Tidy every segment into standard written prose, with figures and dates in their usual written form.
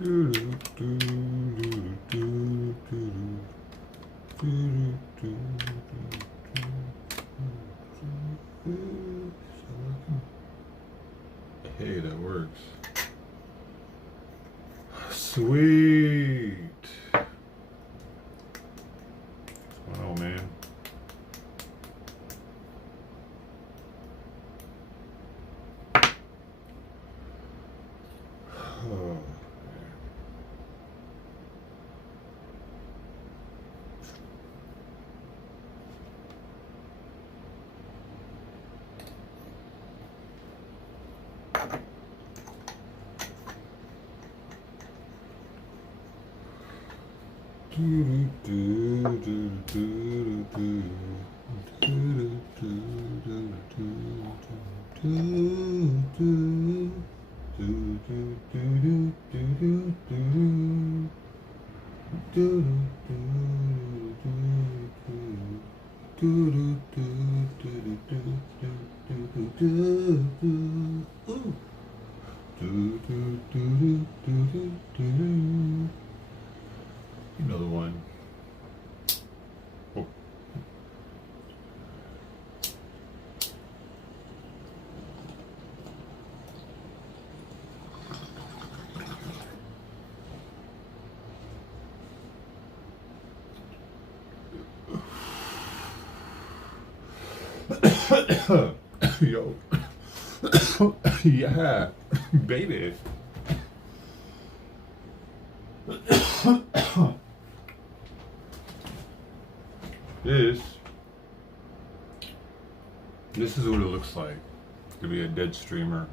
Hey, that works. Sweet. What's going on, man? Oh. You know the one. Oh. Yo. Yeah, baby. This is what it looks like to be a dead streamer.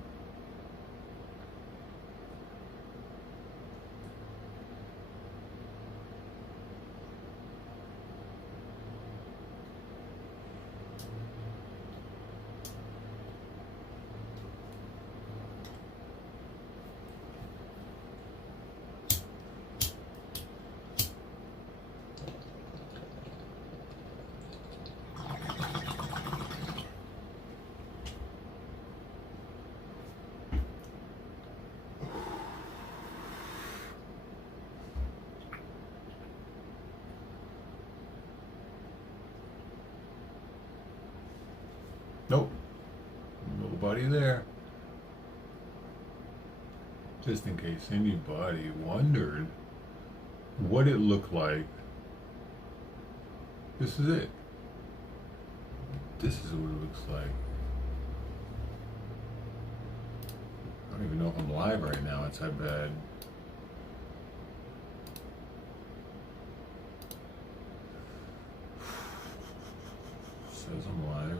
Nope, nobody there. Just in case anybody wondered what it looked like, this is it. This is what it looks like. I don't even know if I'm live right now, it's that bad. Says I'm live.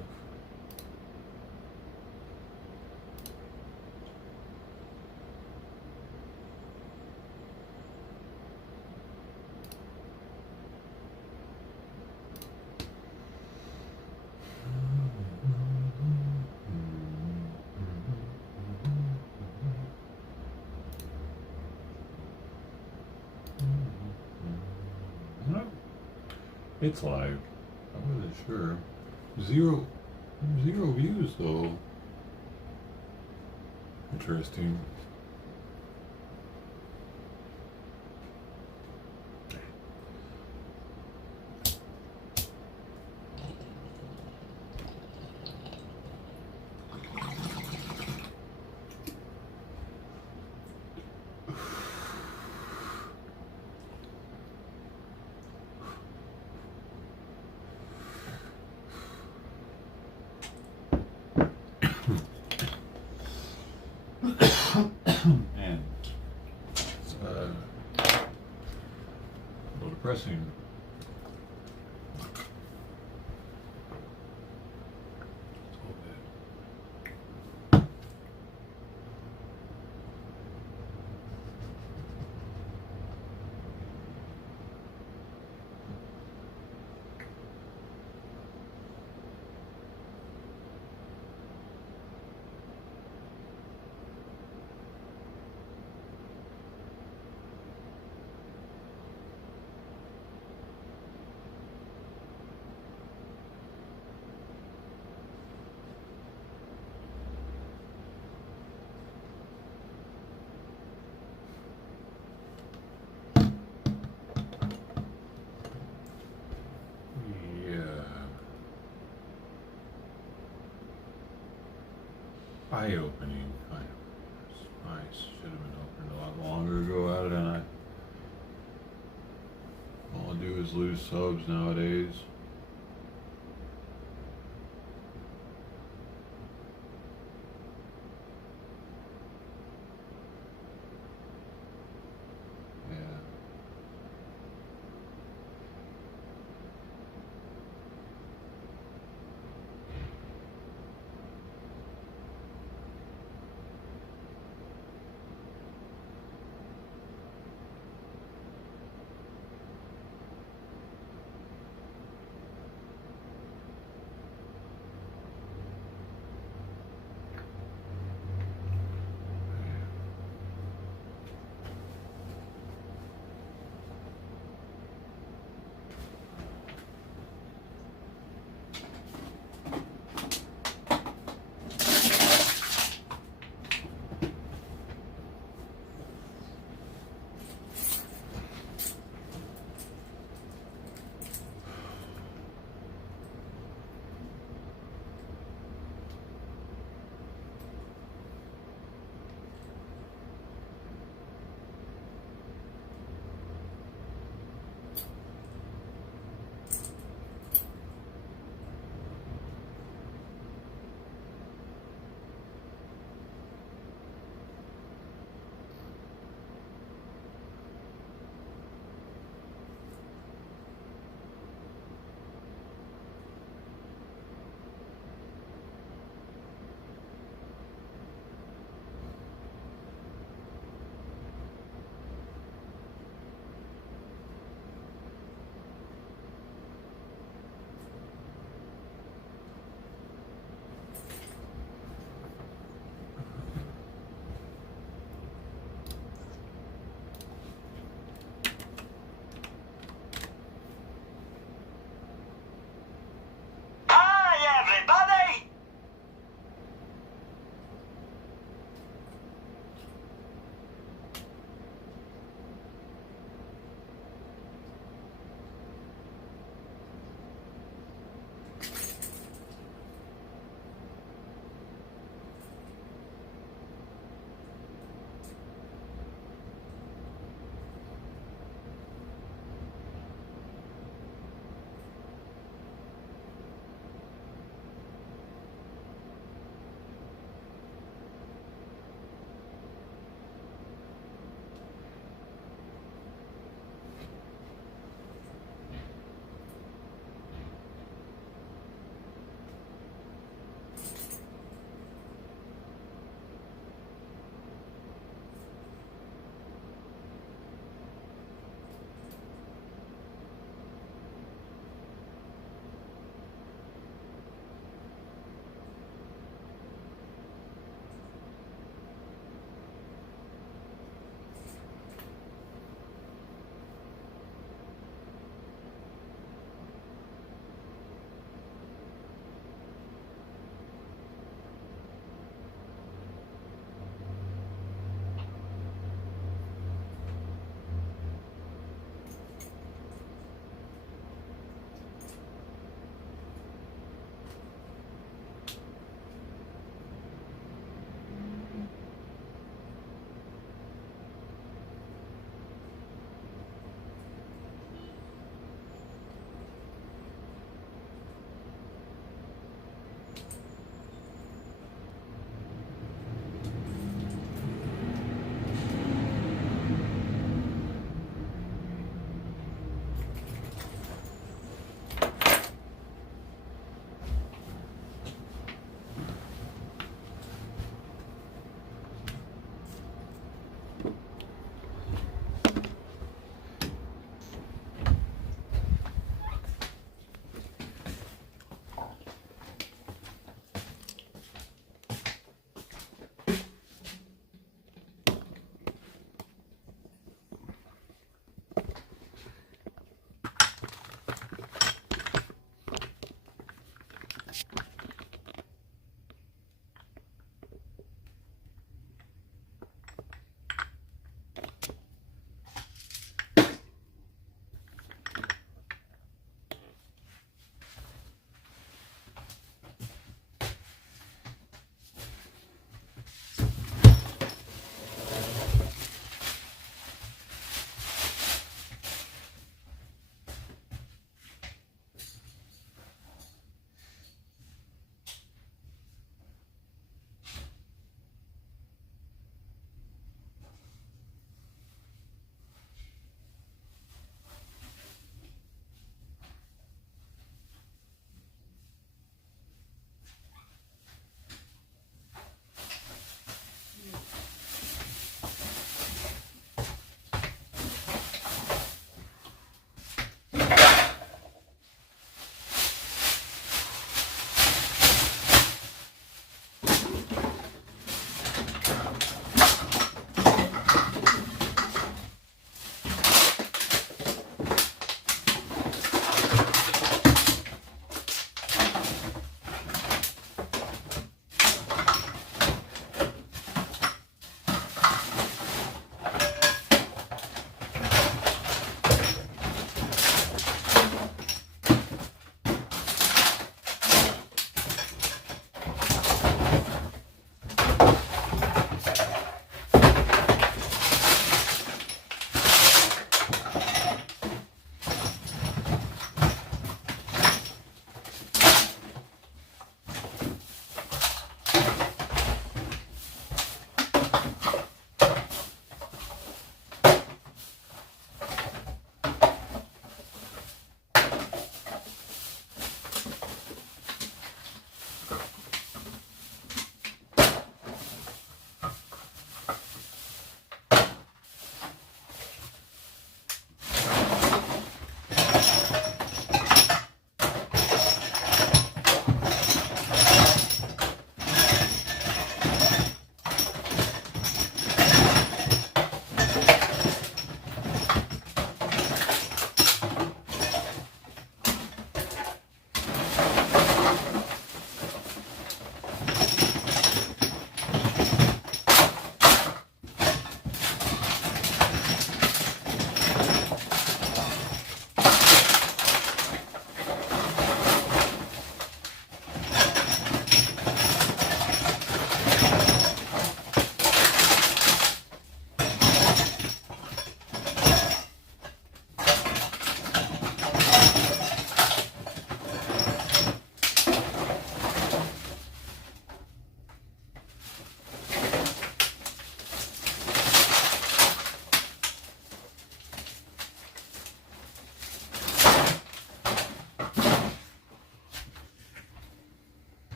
It's live. I wasn't sure. Zero views though. Interesting. Man, it's a little depressing. eye-opening kind of. Nice. Should have been opened a lot longer ago, hadn't I? All I do is lose subs nowadays. Yeah.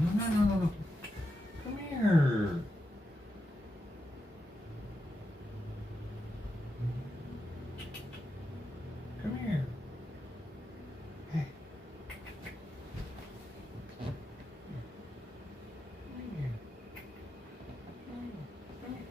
No, no, no, no. Come here. Come here. Hey. Come here. Come here.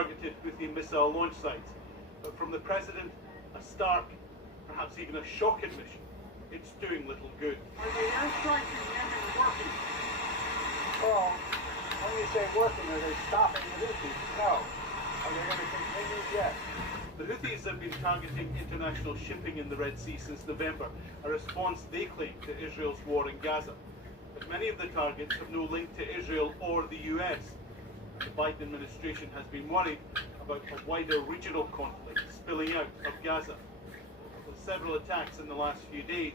targeted Houthi missile launch sites. But from the president, a stark, perhaps even a shock admission, it's doing little good. Are the airstrikes in Yemen working? Well, when you say working, are they stopping the Houthis? No. Are they going to continue? Yes. The Houthis have been targeting international shipping in the Red Sea since November, a response they claim to Israel's war in Gaza. But many of the targets have no link to Israel or the US. The Biden administration has been worried about a wider regional conflict spilling out of Gaza. With several attacks in the last few days,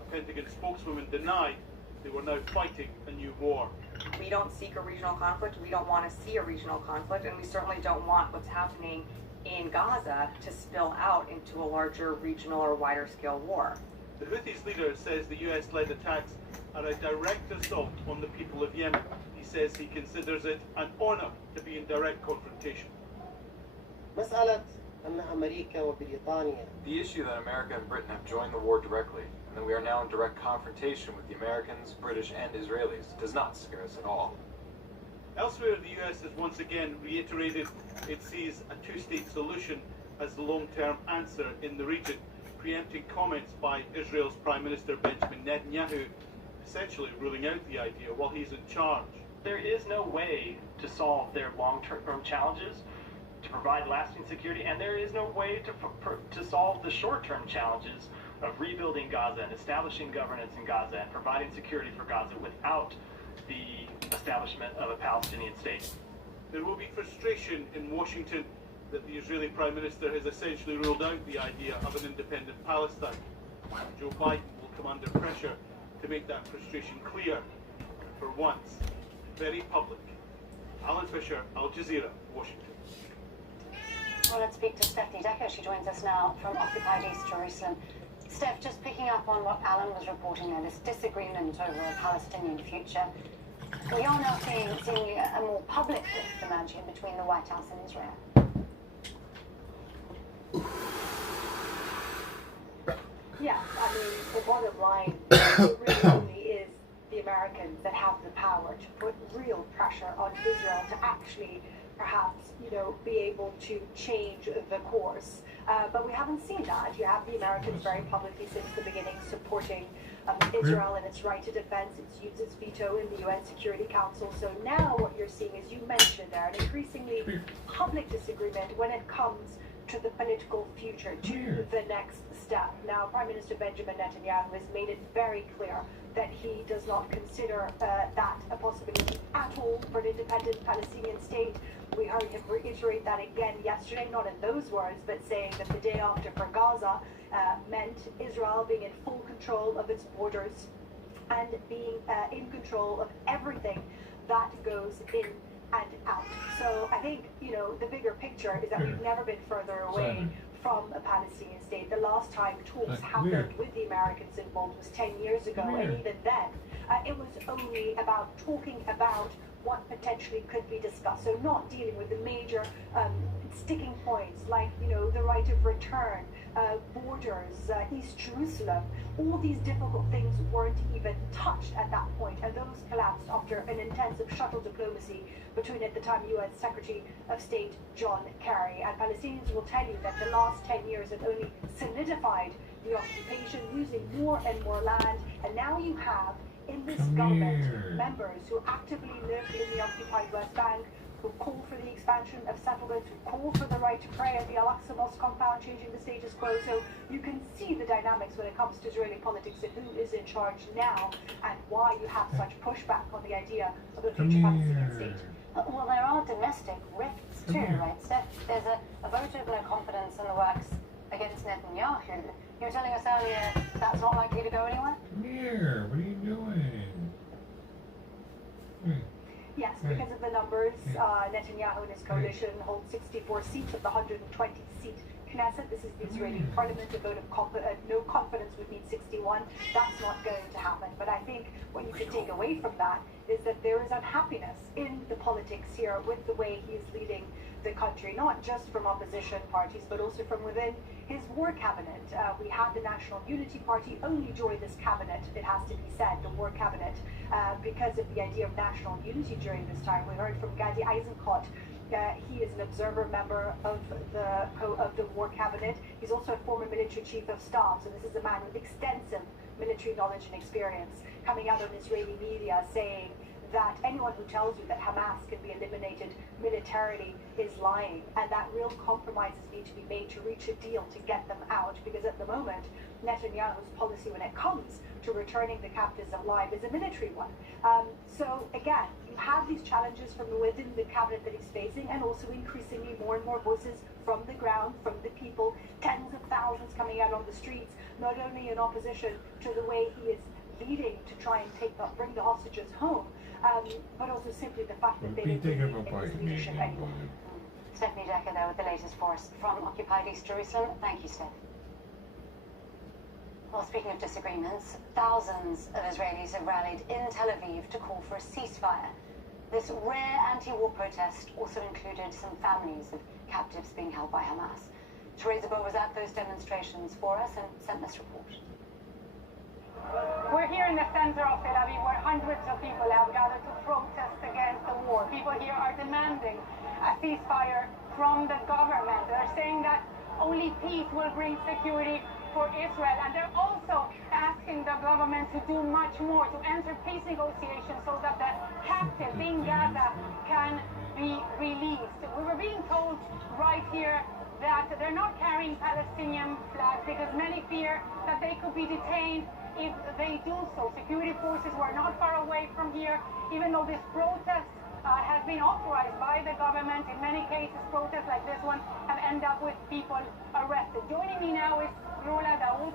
a Pentagon spokeswoman denied they were now fighting a new war. We don't seek a regional conflict, we don't want to see a regional conflict, and we certainly don't want what's happening in Gaza to spill out into a larger regional or wider scale war. The Houthis leader says the US-led attacks are a direct assault on the people of Yemen. He says he considers it an honor to be in direct confrontation. مسألة أن أمريكا وبريطانيا The issue that America and Britain have joined the war directly, and that we are now in direct confrontation with the Americans, British, and Israelis, does not scare us at all. Elsewhere, the US has once again reiterated it sees a two-state solution as the long-term answer in the region, preempting comments by Israel's Prime Minister Benjamin Netanyahu, essentially ruling out the idea while he's in charge. There is no way to solve their long-term challenges, to provide lasting security, and there is no way to solve the short-term challenges of rebuilding Gaza and establishing governance in Gaza and providing security for Gaza without the establishment of a Palestinian state. There will be frustration in Washington that the Israeli Prime Minister has essentially ruled out the idea of an independent Palestine. Joe Biden will come under pressure to make that frustration clear, for once, very public. Alan Fisher, Al Jazeera, Washington. Well, let's speak to Stephanie Decker. She joins us now from occupied East Jerusalem. Steph, just picking up on what Alan was reporting there, this disagreement over a Palestinian future. We are now seeing a more public rift emerging between the White House and Israel. Yeah, I mean, the bottom line it really only is the Americans that have the power to put real pressure on Israel to actually perhaps, be able to change the course. But we haven't seen that. You have the Americans very publicly since the beginning supporting Israel in its right to defense. It's used its veto in the UN Security Council. So now what you're seeing, as you mentioned there, an increasingly public disagreement when it comes to the political future, to the next step. Now, Prime Minister Benjamin Netanyahu has made it very clear that he does not consider that a possibility at all for an independent Palestinian state. We heard him reiterate that again yesterday, not in those words, but saying that the day after for Gaza meant Israel being in full control of its borders and being in control of everything that goes in and out. So I think, the bigger picture is that we've never been further away from a Palestinian state. The last time talks happened with the Americans involved was 10 years ago, and even then, it was only about talking about what potentially could be discussed. So not dealing with the major sticking points like, the right of return, borders, East Jerusalem. All these difficult things weren't even touched at that point, and those collapsed after an intensive shuttle diplomacy between, at the time, U.S. Secretary of State John Kerry. And Palestinians will tell you that the last 10 years have only solidified the occupation, losing more and more land, and now you have in this government members who actively live in the occupied West Bank, who call for the expansion of settlements, who call for the right to pray at the Al-Aqsa Mosque compound, changing the status quo. So you can see the dynamics when it comes to Israeli politics and who is in charge now, and why you have such pushback on the idea of a future Palestinian state. Well, there are domestic rifts too, right, Steph? There's a vote of no confidence in the works against Netanyahu. You were telling us earlier that's not likely to go anywhere? Come here, what are you doing? Yes, because of the numbers, Netanyahu and his coalition hold 64 seats of the 120-seat Knesset. This is the Israeli parliament. A vote of no confidence would mean 61. That's not going to happen. But I think what you can take away from that is that there is unhappiness in the politics here with the way he is leading the country, not just from opposition parties, but also from within his war cabinet. We had the National Unity Party only join this cabinet, it has to be said, the war cabinet, because of the idea of national unity during this time. We heard from Gadi Eisenkot He is an observer member of the War Cabinet. He's also a former military chief of staff, so this is a man with extensive military knowledge and experience, coming out on Israeli media saying that anyone who tells you that Hamas can be eliminated militarily is lying, and that real compromises need to be made to reach a deal to get them out, because at the moment Netanyahu's policy when it comes to returning the captives alive is a military one. So again, you have these challenges from within the cabinet that he's facing, and also increasingly more and more voices from the ground, from the people, tens of thousands coming out on the streets, not only in opposition to the way he is leading to try and bring the hostages home, but also simply the fact that they don't believe in his leadership anymore. Stephanie Decker there with the latest for us from occupied East Jerusalem. Thank you, Steph. Well, speaking of disagreements, thousands of Israelis have rallied in Tel Aviv to call for a ceasefire. This rare anti-war protest also included some families of captives being held by Hamas. Teresa Bo was at those demonstrations for us and sent this report. We're here in the center of Tel Aviv, where hundreds of people have gathered to protest against the war. People here are demanding a ceasefire from the government. They're saying that only peace will bring security for Israel, and they're also asking the government to do much more, to enter peace negotiations so that the captives in Gaza can be released. We were being told right here that they're not carrying Palestinian flags because many fear that they could be detained if they do so. Security forces were not far away from here, even though this protest has been authorized by the government. In many cases, protests like this one have ended up with people arrested. Joining me now is Rula Daoud.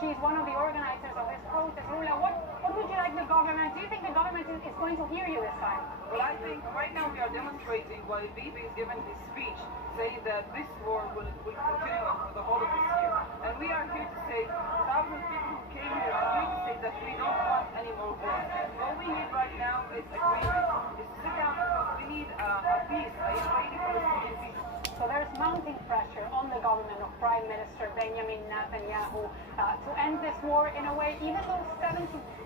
She's one of the organizers of this protest. Rula, what would you like the government? Do you think the government is going to hear you this time? Well, I think right now we are demonstrating while Bibi is giving his speech, saying that this war will continue on for the whole of this year. And we are here to say, thousands of people who came here are here to say that we don't want any more war. What we need right now is agreement. Is sit down because we need a peace, a Israeli-Palestinian peace. So there's mounting pressure on the government of Prime Minister Benjamin Netanyahu to end this war in a way, even though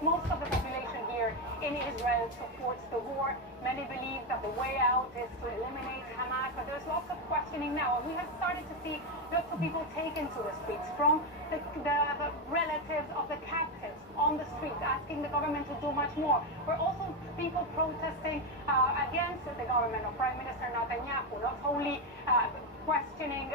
most of the population here in Israel supports the war. Many believe that the way out is to eliminate Hamas, but there's lots of questioning now. And we have started to see lots of people taken to the streets, from the relatives of the captives on the streets, asking the government to do much more. We're also people protesting against the government of Prime Minister Netanyahu, not only questioning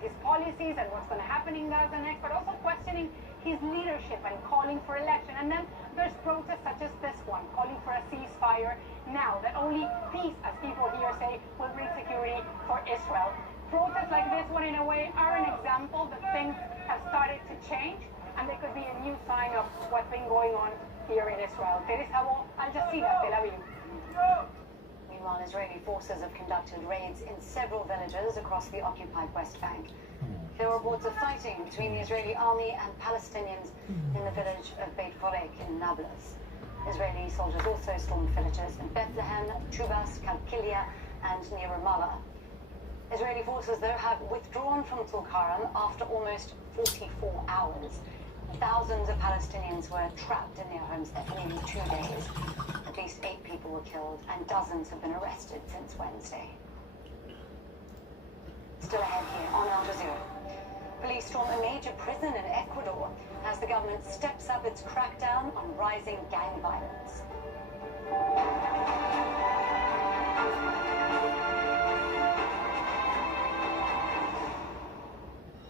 his policies and what's going to happen in Gaza next, but also questioning his leadership and calling for election. And then there's protests such as this one, calling for a ceasefire now, that only peace, as people here say, will bring security for Israel. Protests like this one, in a way, are an example that things have started to change, and they could be a new sign of what's been going on here in Israel. Teresa Bo, Al Jazeera, Tel Aviv. Meanwhile, Israeli forces have conducted raids in several villages across the occupied West Bank. There were reports of fighting between the Israeli army and Palestinians in the village of Beit Korek in Nablus. Israeli soldiers also stormed villages in Bethlehem, Chubas, Kalkilia, and near Ramallah. Israeli forces, though, have withdrawn from Tulkarem after almost 44 hours. Thousands of Palestinians were trapped in their homes there for nearly 2 days. At least 8 people were killed, and dozens have been arrested since Wednesday. Still ahead here on Al Jazeera. Police storm a major prison in Ecuador as the government steps up its crackdown on rising gang violence.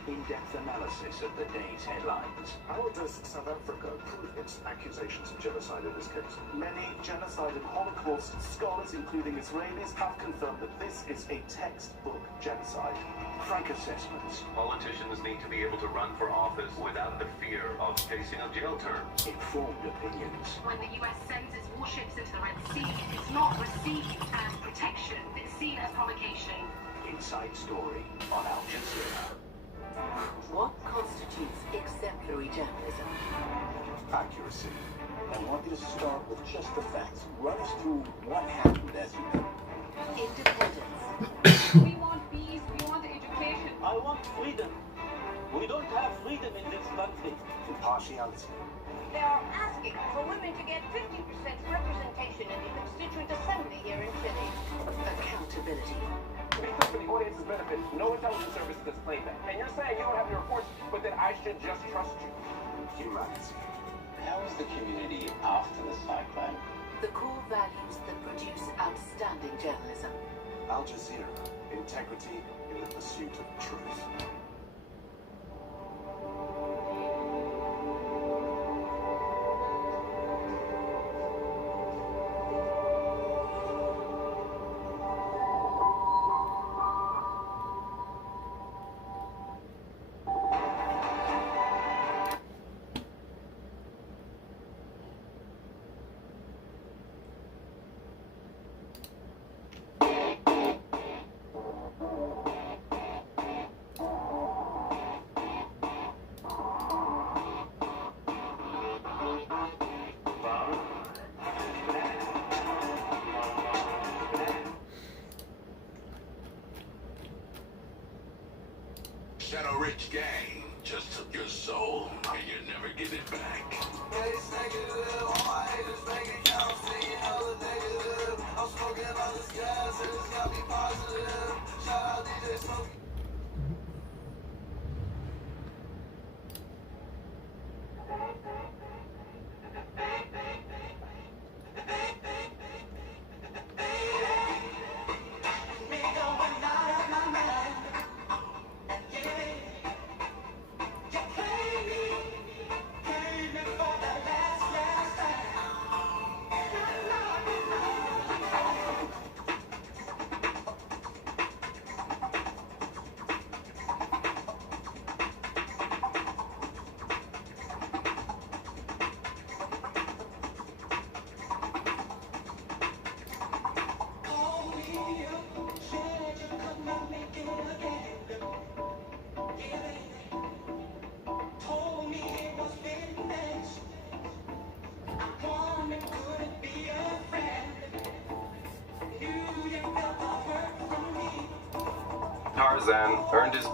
In-depth analysis of the day's headlines. How does South Africa prove its accusations of genocide in this case? Many genocide and Holocaust scholars, including Israelis, have confirmed that this is a textbook genocide. Frank assessments. Politicians need to be able to run for office without the fear of facing a jail term. Informed opinions. When the US sends its warships into the Red Sea, it's not received as protection, it's seen as provocation. Inside Story on Al Jazeera. What constitutes exemplary journalism? Accuracy. I want you to start with just the facts. Run us through what happened as you know. Independence. We want peace, we want education. I want freedom. We don't have freedom in this country. Impartiality. They are asking for women to get 50% representation in the Constituent Assembly here in Chile. Accountability. responsibility. To be clear, for the audience's benefit, no intelligence service has claimed that. And you're saying you don't have any reports, but that I should just trust you. Humanity. How is the community after the cyclone? The core values that produce outstanding journalism. Al Jazeera. Integrity in the pursuit of truth. Shadow Rich Gang just took your soul, and you're never getting it back. I'm smoking all this gas, and it's got me positive. Shout out DJ Smokey. Tarzan earned his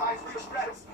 size reach threats.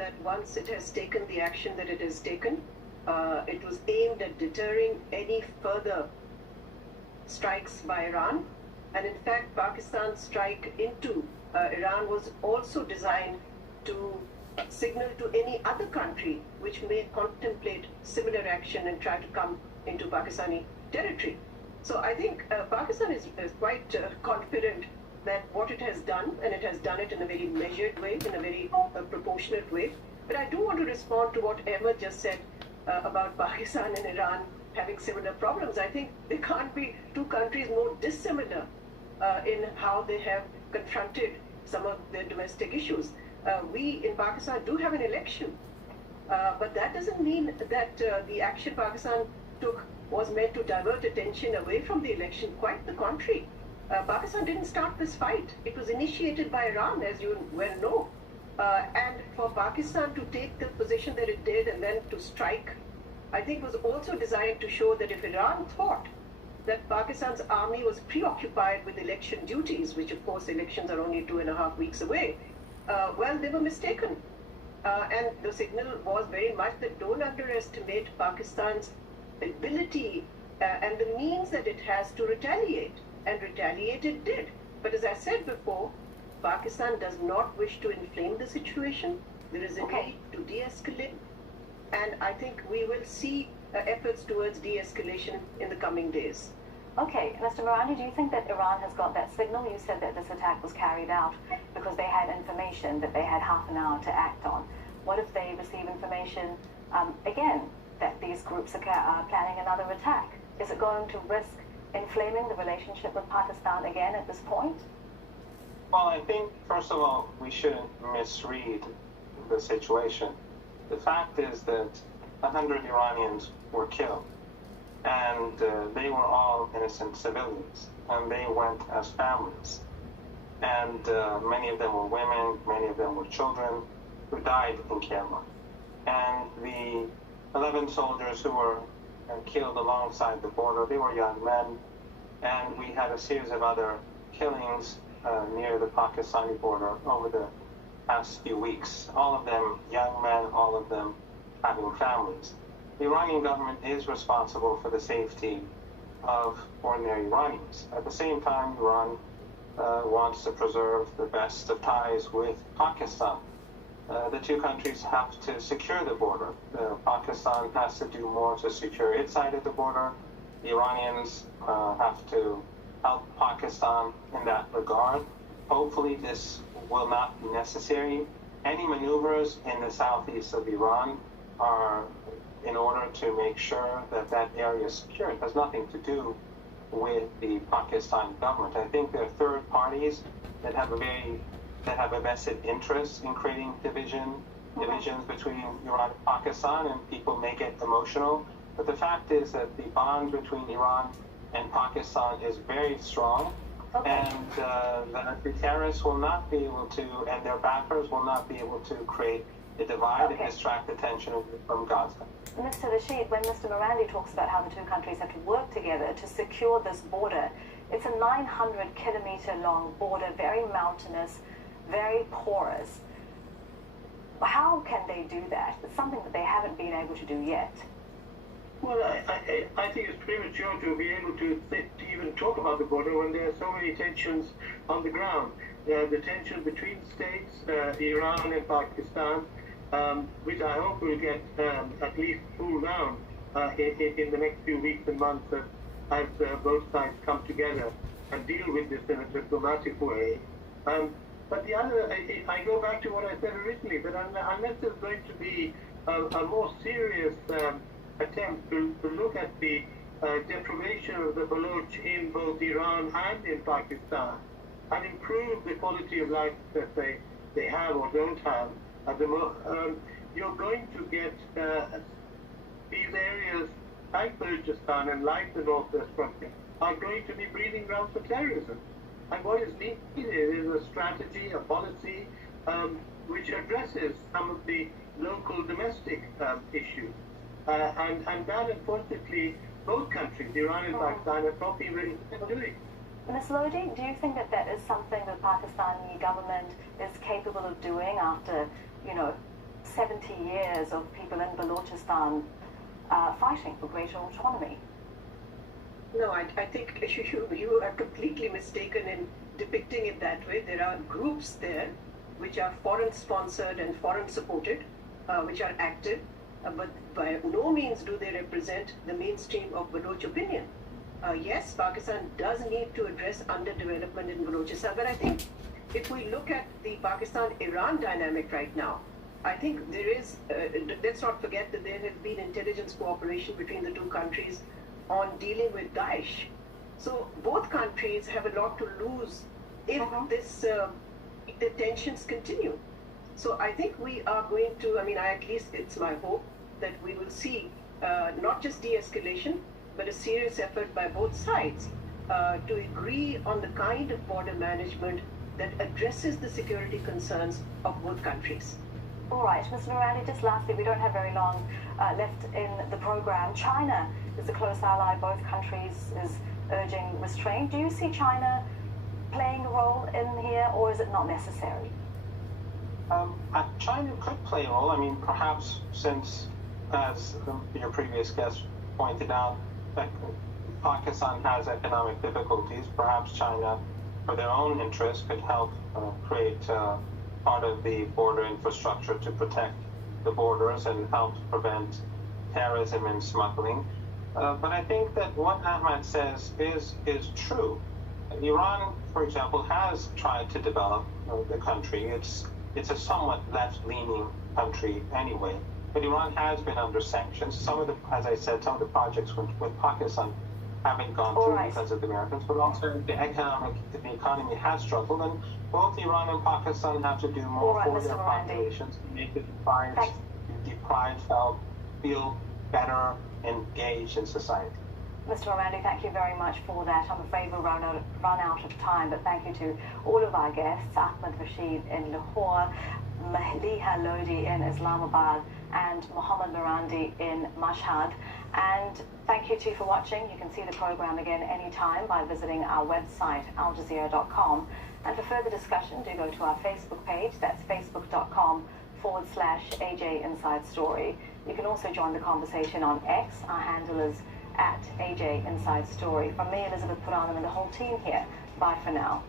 that once it has taken the action that it has taken, it was aimed at deterring any further strikes by Iran. And in fact, Pakistan's strike into Iran was also designed to signal to any other country which may contemplate similar action and try to come into Pakistani territory. So I think Pakistan is quite confident that what it has done, and it has done it in a very measured way, in a very proportionate way. But I do want to respond to what Emma just said about Pakistan and Iran having similar problems. I think there can't be two countries more dissimilar in how they have confronted some of their domestic issues. We in Pakistan do have an election, but that doesn't mean that the action Pakistan took was meant to divert attention away from the election. Quite the contrary. Pakistan didn't start this fight. It was initiated by Iran, as you well know. And for Pakistan to take the position that it did and then to strike, I think was also designed to show that if Iran thought that Pakistan's army was preoccupied with election duties, which of course elections are only 2.5 weeks away, well, they were mistaken. And the signal was very much that don't underestimate Pakistan's ability and the means that it has to retaliate. And retaliate it did. But as I said before, Pakistan does not wish to inflame the situation. There is a need to de-escalate. And I think we will see efforts towards de-escalation in the coming days. Okay, Mr. Morandi, do you think that Iran has got that signal? You said that this attack was carried out because they had information that they had half an hour to act on. What if they receive information, again, that these groups are planning another attack? Is it going to risk inflaming the relationship with Pakistan again at this point? Well, I think, first of all, we shouldn't misread the situation. The fact is that 100 Iranians were killed, and they were all innocent civilians, and they went as families. And many of them were women, many of them were children who died in Kerman. And the 11 soldiers who were killed alongside the border, they were young men, and we had a series of other killings near the Pakistani border over the past few weeks. All of them young men, all of them having families. The Iranian government is responsible for the safety of ordinary Iranians. At the same time, Iran wants to preserve the best of ties with Pakistan. The two countries have to secure the border. Pakistan has to do more to secure its side of the border. The Iranians have to help Pakistan in that regard. Hopefully this will not be necessary. Any maneuvers in the southeast of Iran are in order to make sure that that area is secure. It has nothing to do with the Pakistan government. I think there are third parties that have a vested interest in creating divisions between Iran and Pakistan, and people may get emotional. But the fact is that the bond between Iran and Pakistan is very strong, and that the terrorists will not be able to, and their backers will not be able to create a divide and distract attention from Gaza. Mr. Rashid, when Mr. Morandi talks about how the two countries have to work together to secure this border, it's a 900-kilometer long border, very mountainous, very porous. How can they do that? It's something that they haven't been able to do yet. Well, I think it's premature to be able to even talk about the border when there are so many tensions on the ground. The tension between states, Iran and Pakistan, which I hope will get at least cooled down in the next few weeks and months as both sides come together and deal with this in a diplomatic way. But the other, I go back to what I said originally, that unless there's going to be a more serious attempt to look at the deprivation of the Baloch in both Iran and in Pakistan and improve the quality of life that they have or don't have, you're going to get these areas like Balochistan and like the Northwest Frontier are going to be breeding grounds for terrorism. And what is needed is a strategy, a policy, which addresses some of the local domestic issues. And that, unfortunately, both countries, Iran and Pakistan, have not been really doing. Ms. Lodi, do you think that that is something the Pakistani government is capable of doing after, 70 years of people in Balochistan fighting for greater autonomy. No, I think you are completely mistaken in depicting it that way. There are groups there which are foreign sponsored and foreign supported, which are active, but by no means do they represent the mainstream of Baloch opinion. Yes, Pakistan does need to address underdevelopment in Balochistan, but I think if we look at the Pakistan-Iran dynamic right now, I think there is, let's not forget that there has been intelligence cooperation between the two countries on dealing with Daesh. So both countries have a lot to lose if the tensions continue. So I think we are going to, at least it's my hope that we will see not just de-escalation, but a serious effort by both sides to agree on the kind of border management that addresses the security concerns of both countries. All right, Ms. Morandi, just lastly, we don't have very long left in the program. China is a close ally. Both countries is urging restraint. Do you see China playing a role in here, or is it not necessary? China could play a role. Perhaps since, as your previous guest pointed out, that Pakistan has economic difficulties, perhaps China, for their own interest, could help create part of the border infrastructure to protect the borders and help prevent terrorism and smuggling. But I think that what Ahmad says is true. Iran, for example, has tried to develop the country. It's a somewhat left-leaning country anyway, but Iran has been under sanctions. Some of the, as I said, some of the projects with Pakistan haven't gone through because of the Americans, but also the economy has struggled, and both Iran and Pakistan have to do more for their populations to make the deprived feel better engaged in society. Mr. Morandi, thank you very much for that. I'm afraid we'll run out of time, but thank you to all of our guests, Ahmed Rashid in Lahore, Maliha Lodi in Islamabad, and Mohammed Morandi in Mashhad. And thank you too for watching. You can see the program again anytime by visiting our website, aljazeera.com. And for further discussion, do go to our Facebook page. That's facebook.com/AJ Inside Story. You can also join the conversation on X. Our handle is @AJ Inside Story. From me, Elizabeth Puranam, and the whole team here, bye for now.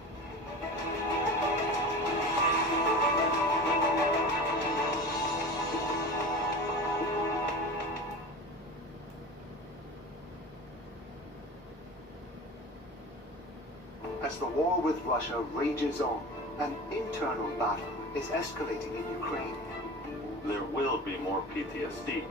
As the war with Russia rages on, an internal battle is escalating in Ukraine. There will be more PTSD.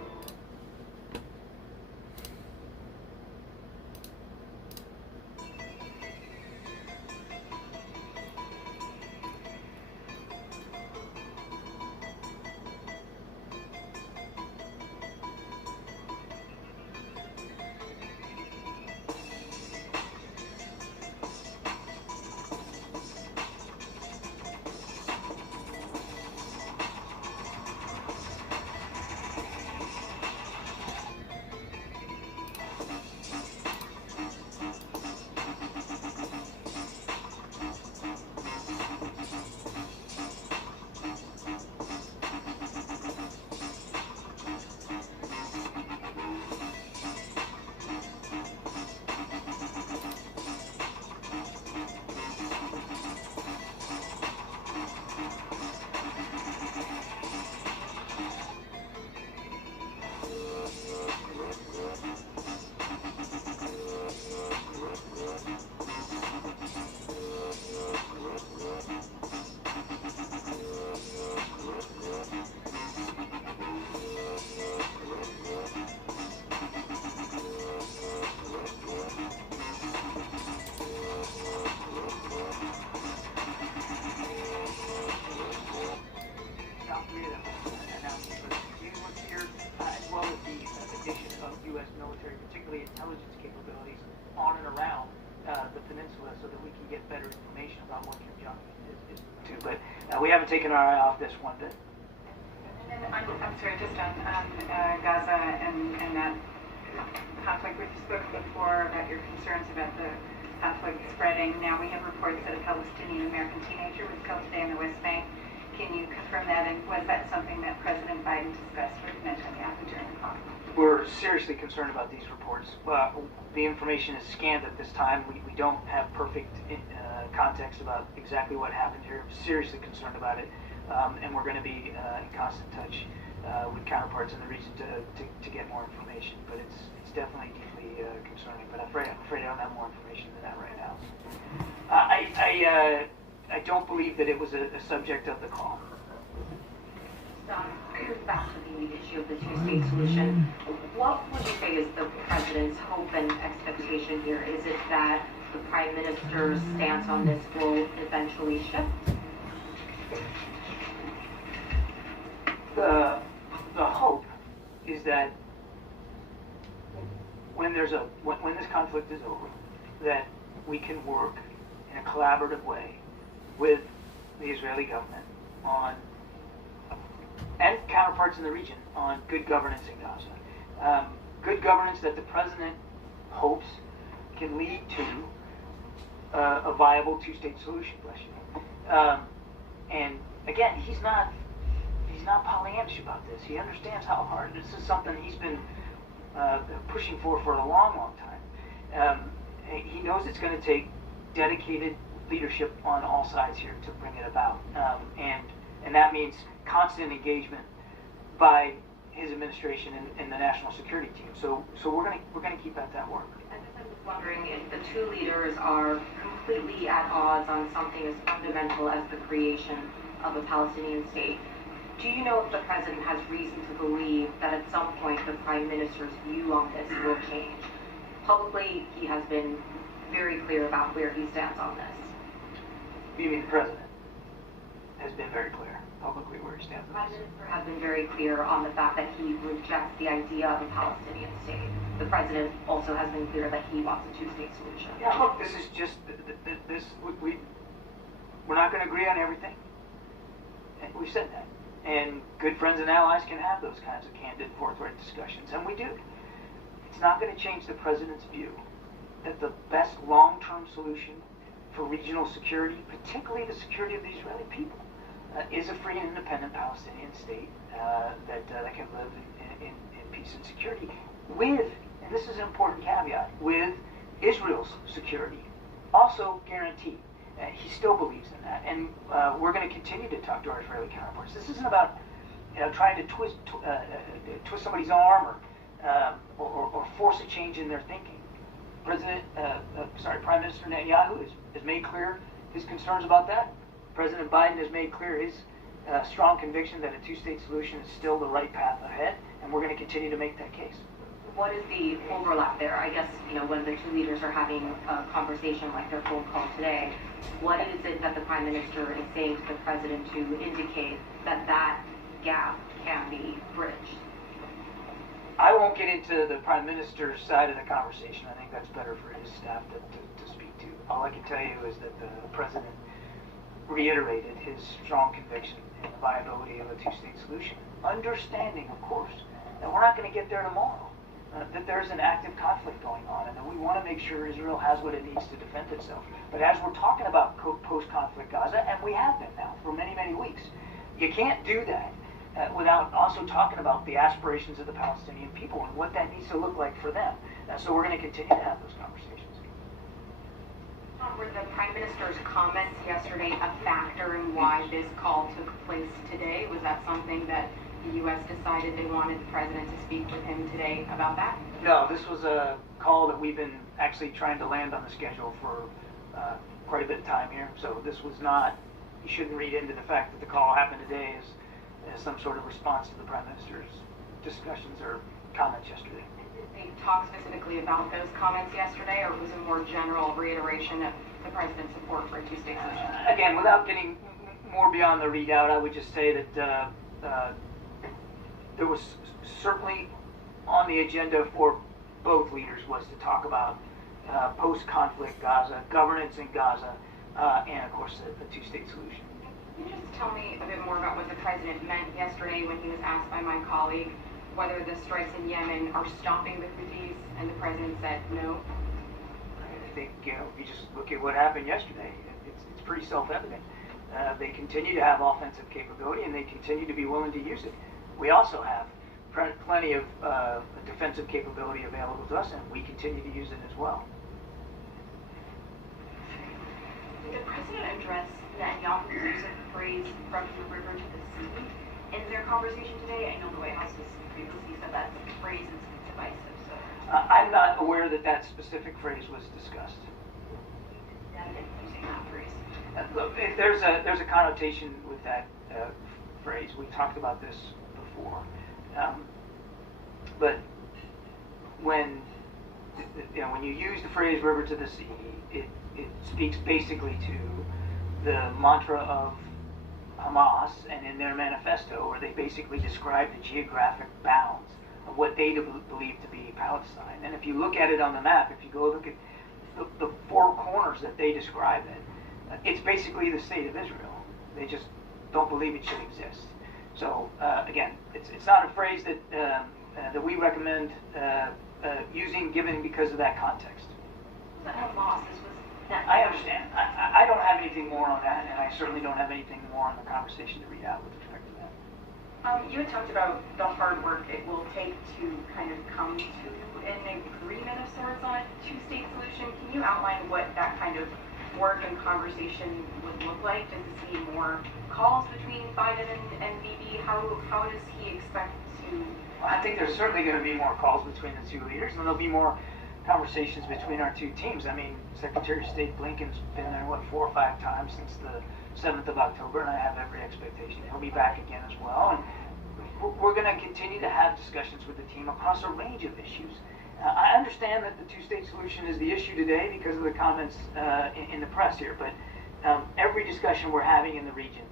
Intelligence capabilities on and around the peninsula so that we can get better information about what Kim Jong-un is to. But we haven't taken our eye off this one bit. And then I'm sorry, just on Gaza and that conflict. We've spoken before about your concerns about the conflict spreading. Now we have reports that a Palestinian American teenager was killed today in the West Bank. Can you confirm that, and was that something that President Biden discussed with Netanyahu during the conference? We're seriously concerned about these reports. The information is scanned at this time. We don't have perfect context about exactly what happened here. We're seriously concerned about it, and we're going to be in constant touch with counterparts in the region to get more information. But it's definitely deeply concerning. But I'm afraid I don't have more information than that right now. I don't believe that it was a subject of the call. Back to the issue of the two-state solution. What would you say is the president's hope and expectation here? Is it that the prime minister's stance on this will eventually shift? The hope is that when this conflict is over, that we can work in a collaborative way with the Israeli government and counterparts in the region on good governance in Gaza. Good governance that the president hopes can lead to a viable two-state solution. And again, he's not Pollyannish about this. He understands how hard this is. Something he's been pushing for a long time. He knows it's going to take dedicated leadership on all sides here to bring it about, and that means constant engagement by his administration and the national security team. So we're going to keep at that work. I was wondering if the two leaders are completely at odds on something as fundamental as the creation of a Palestinian state. Do you know if the president has reason to believe that at some point the prime minister's view on this will change? Publicly, he has been very clear about where he stands on this. You mean the president has been very clear publicly where he stands on this? The prime minister has been very clear on the fact that he rejects the idea of a Palestinian state. The president also has been clear that he wants a two-state solution. Yeah, look, this is just we're not going to agree on everything. And we've said that. And good friends and allies can have those kinds of candid, forthright discussions, and we do. It's not going to change the president's view that the best long-term solution for regional security, particularly the security of the Israeli people, is a free and independent Palestinian state that can live in peace and security with, and this is an important caveat, with Israel's security also guaranteed. He still believes in that, and we're going to continue to talk to our Israeli counterparts. This isn't about trying to twist somebody's arm or force a change in their thinking. Prime Minister Netanyahu has made clear his concerns about that. President Biden has made clear his strong conviction that a two-state solution is still the right path ahead, and we're going to continue to make that case. What is the overlap there? I guess, when the two leaders are having a conversation like their phone call today, what is it that the prime minister is saying to the president to indicate that that gap can be bridged? I won't get into the prime minister's side of the conversation. I think that's better for his staff to speak to. All I can tell you is that the president reiterated his strong conviction in the viability of a two-state solution, understanding, of course, that we're not going to get there tomorrow. That there's an active conflict going on, and that we want to make sure Israel has what it needs to defend itself. But as we're talking about post-conflict Gaza, and we have been now for many, many weeks, you can't do that without also talking about the aspirations of the Palestinian people and what that needs to look like for them. So we're going to continue to have those conversations. Were the Prime Minister's comments yesterday a factor in why this call took place today? Was that something that the U.S. decided they wanted the President to speak with him today about that? No, this was a call that we've been actually trying to land on the schedule for quite a bit of time here. So this was not, you shouldn't read into the fact that the call happened today as some sort of response to the Prime Minister's discussions or comments yesterday. Did they talk specifically about those comments yesterday, or was it a more general reiteration of the President's support for a two-state solution? Again, without getting more beyond the readout, I would just say that there was certainly on the agenda for both leaders was to talk about post-conflict Gaza, governance in Gaza, and of course the two-state solution. Can you just tell me a bit more about what the President meant yesterday when he was asked by my colleague whether the strikes in Yemen are stopping the Houthis, and the President said no? I think if you just look at what happened yesterday, it's pretty self-evident. They continue to have offensive capability, and they continue to be willing to use it. We also have plenty of defensive capability available to us, and we continue to use it as well. Did the president address Netanyahu's use of the phrase "from the river to the sea" in their conversation today? I know the White House has previously said that phrase is divisive. So I'm not aware that that specific phrase was discussed. Using that phrase. Look, if there's a connotation with that phrase. We talked about this before, but when you use the phrase "river to the sea," it speaks basically to the mantra of Hamas and in their manifesto, where they basically describe the geographic bounds of what they believe to be Palestine. And if you look at it on the map, if you go look at the four corners that they describe it, it's basically the state of Israel. They just don't believe it should exist. So again, it's not a phrase that we recommend using, given because of that context. But Hamas, this was. I understand. I don't have anything more on that, and I certainly don't have anything more on the conversation to read out with respect to that. You had talked about the hard work it will take to kind of come to an agreement of sorts on a two-state solution. Can you outline what that kind of work and conversation would look like? Does it see more calls between Biden and Bibi? How does he expect to? Well, I think there's certainly going to be more calls between the two leaders, and there'll be more conversations between our two teams. I mean, Secretary of State Blinken's been there, 4 or 5 times since the 7th of October, and I have every expectation he'll be back again as well. And we're going to continue to have discussions with the team across a range of issues. I understand that the two-state solution is the issue today because of the comments in the press here, but every discussion we're having in the region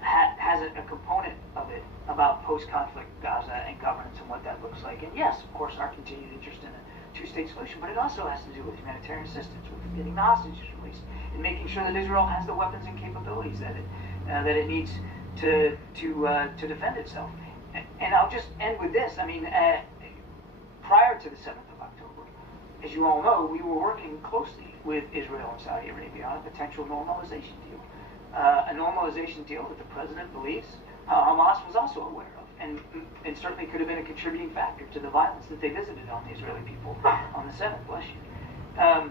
has a component of it about post-conflict Gaza and governance and what that looks like. And yes, of course, our continued interest in a two-state solution, but it also has to do with humanitarian assistance, with getting the hostages released, and making sure that Israel has the weapons and capabilities that it needs to defend itself. And I'll just end with this. I mean, prior to the 7th of October, as you all know, we were working closely with Israel and Saudi Arabia on a potential normalization deal. A normalization deal that the president believes Hamas was also aware of, and certainly could have been a contributing factor to the violence that they visited on the Israeli people on the 7th. Bless you. I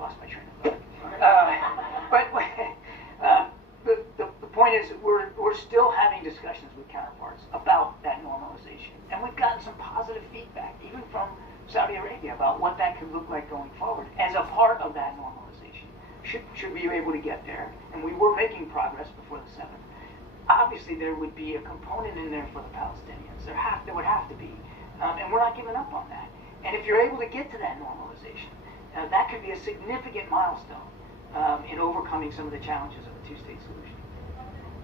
lost my train of thought. But the point is, we're still having discussions with counterparts about that normalization, and we've gotten some positive feedback, even from Saudi Arabia, about what that could look like going forward as a part of that normalization. Should we be able to get there? And we were making progress before the 7th. Obviously, there would be a component in there for the Palestinians. There would have to be, and we're not giving up on that. And if you're able to get to that normalization, that could be a significant milestone in overcoming some of the challenges of a two-state solution.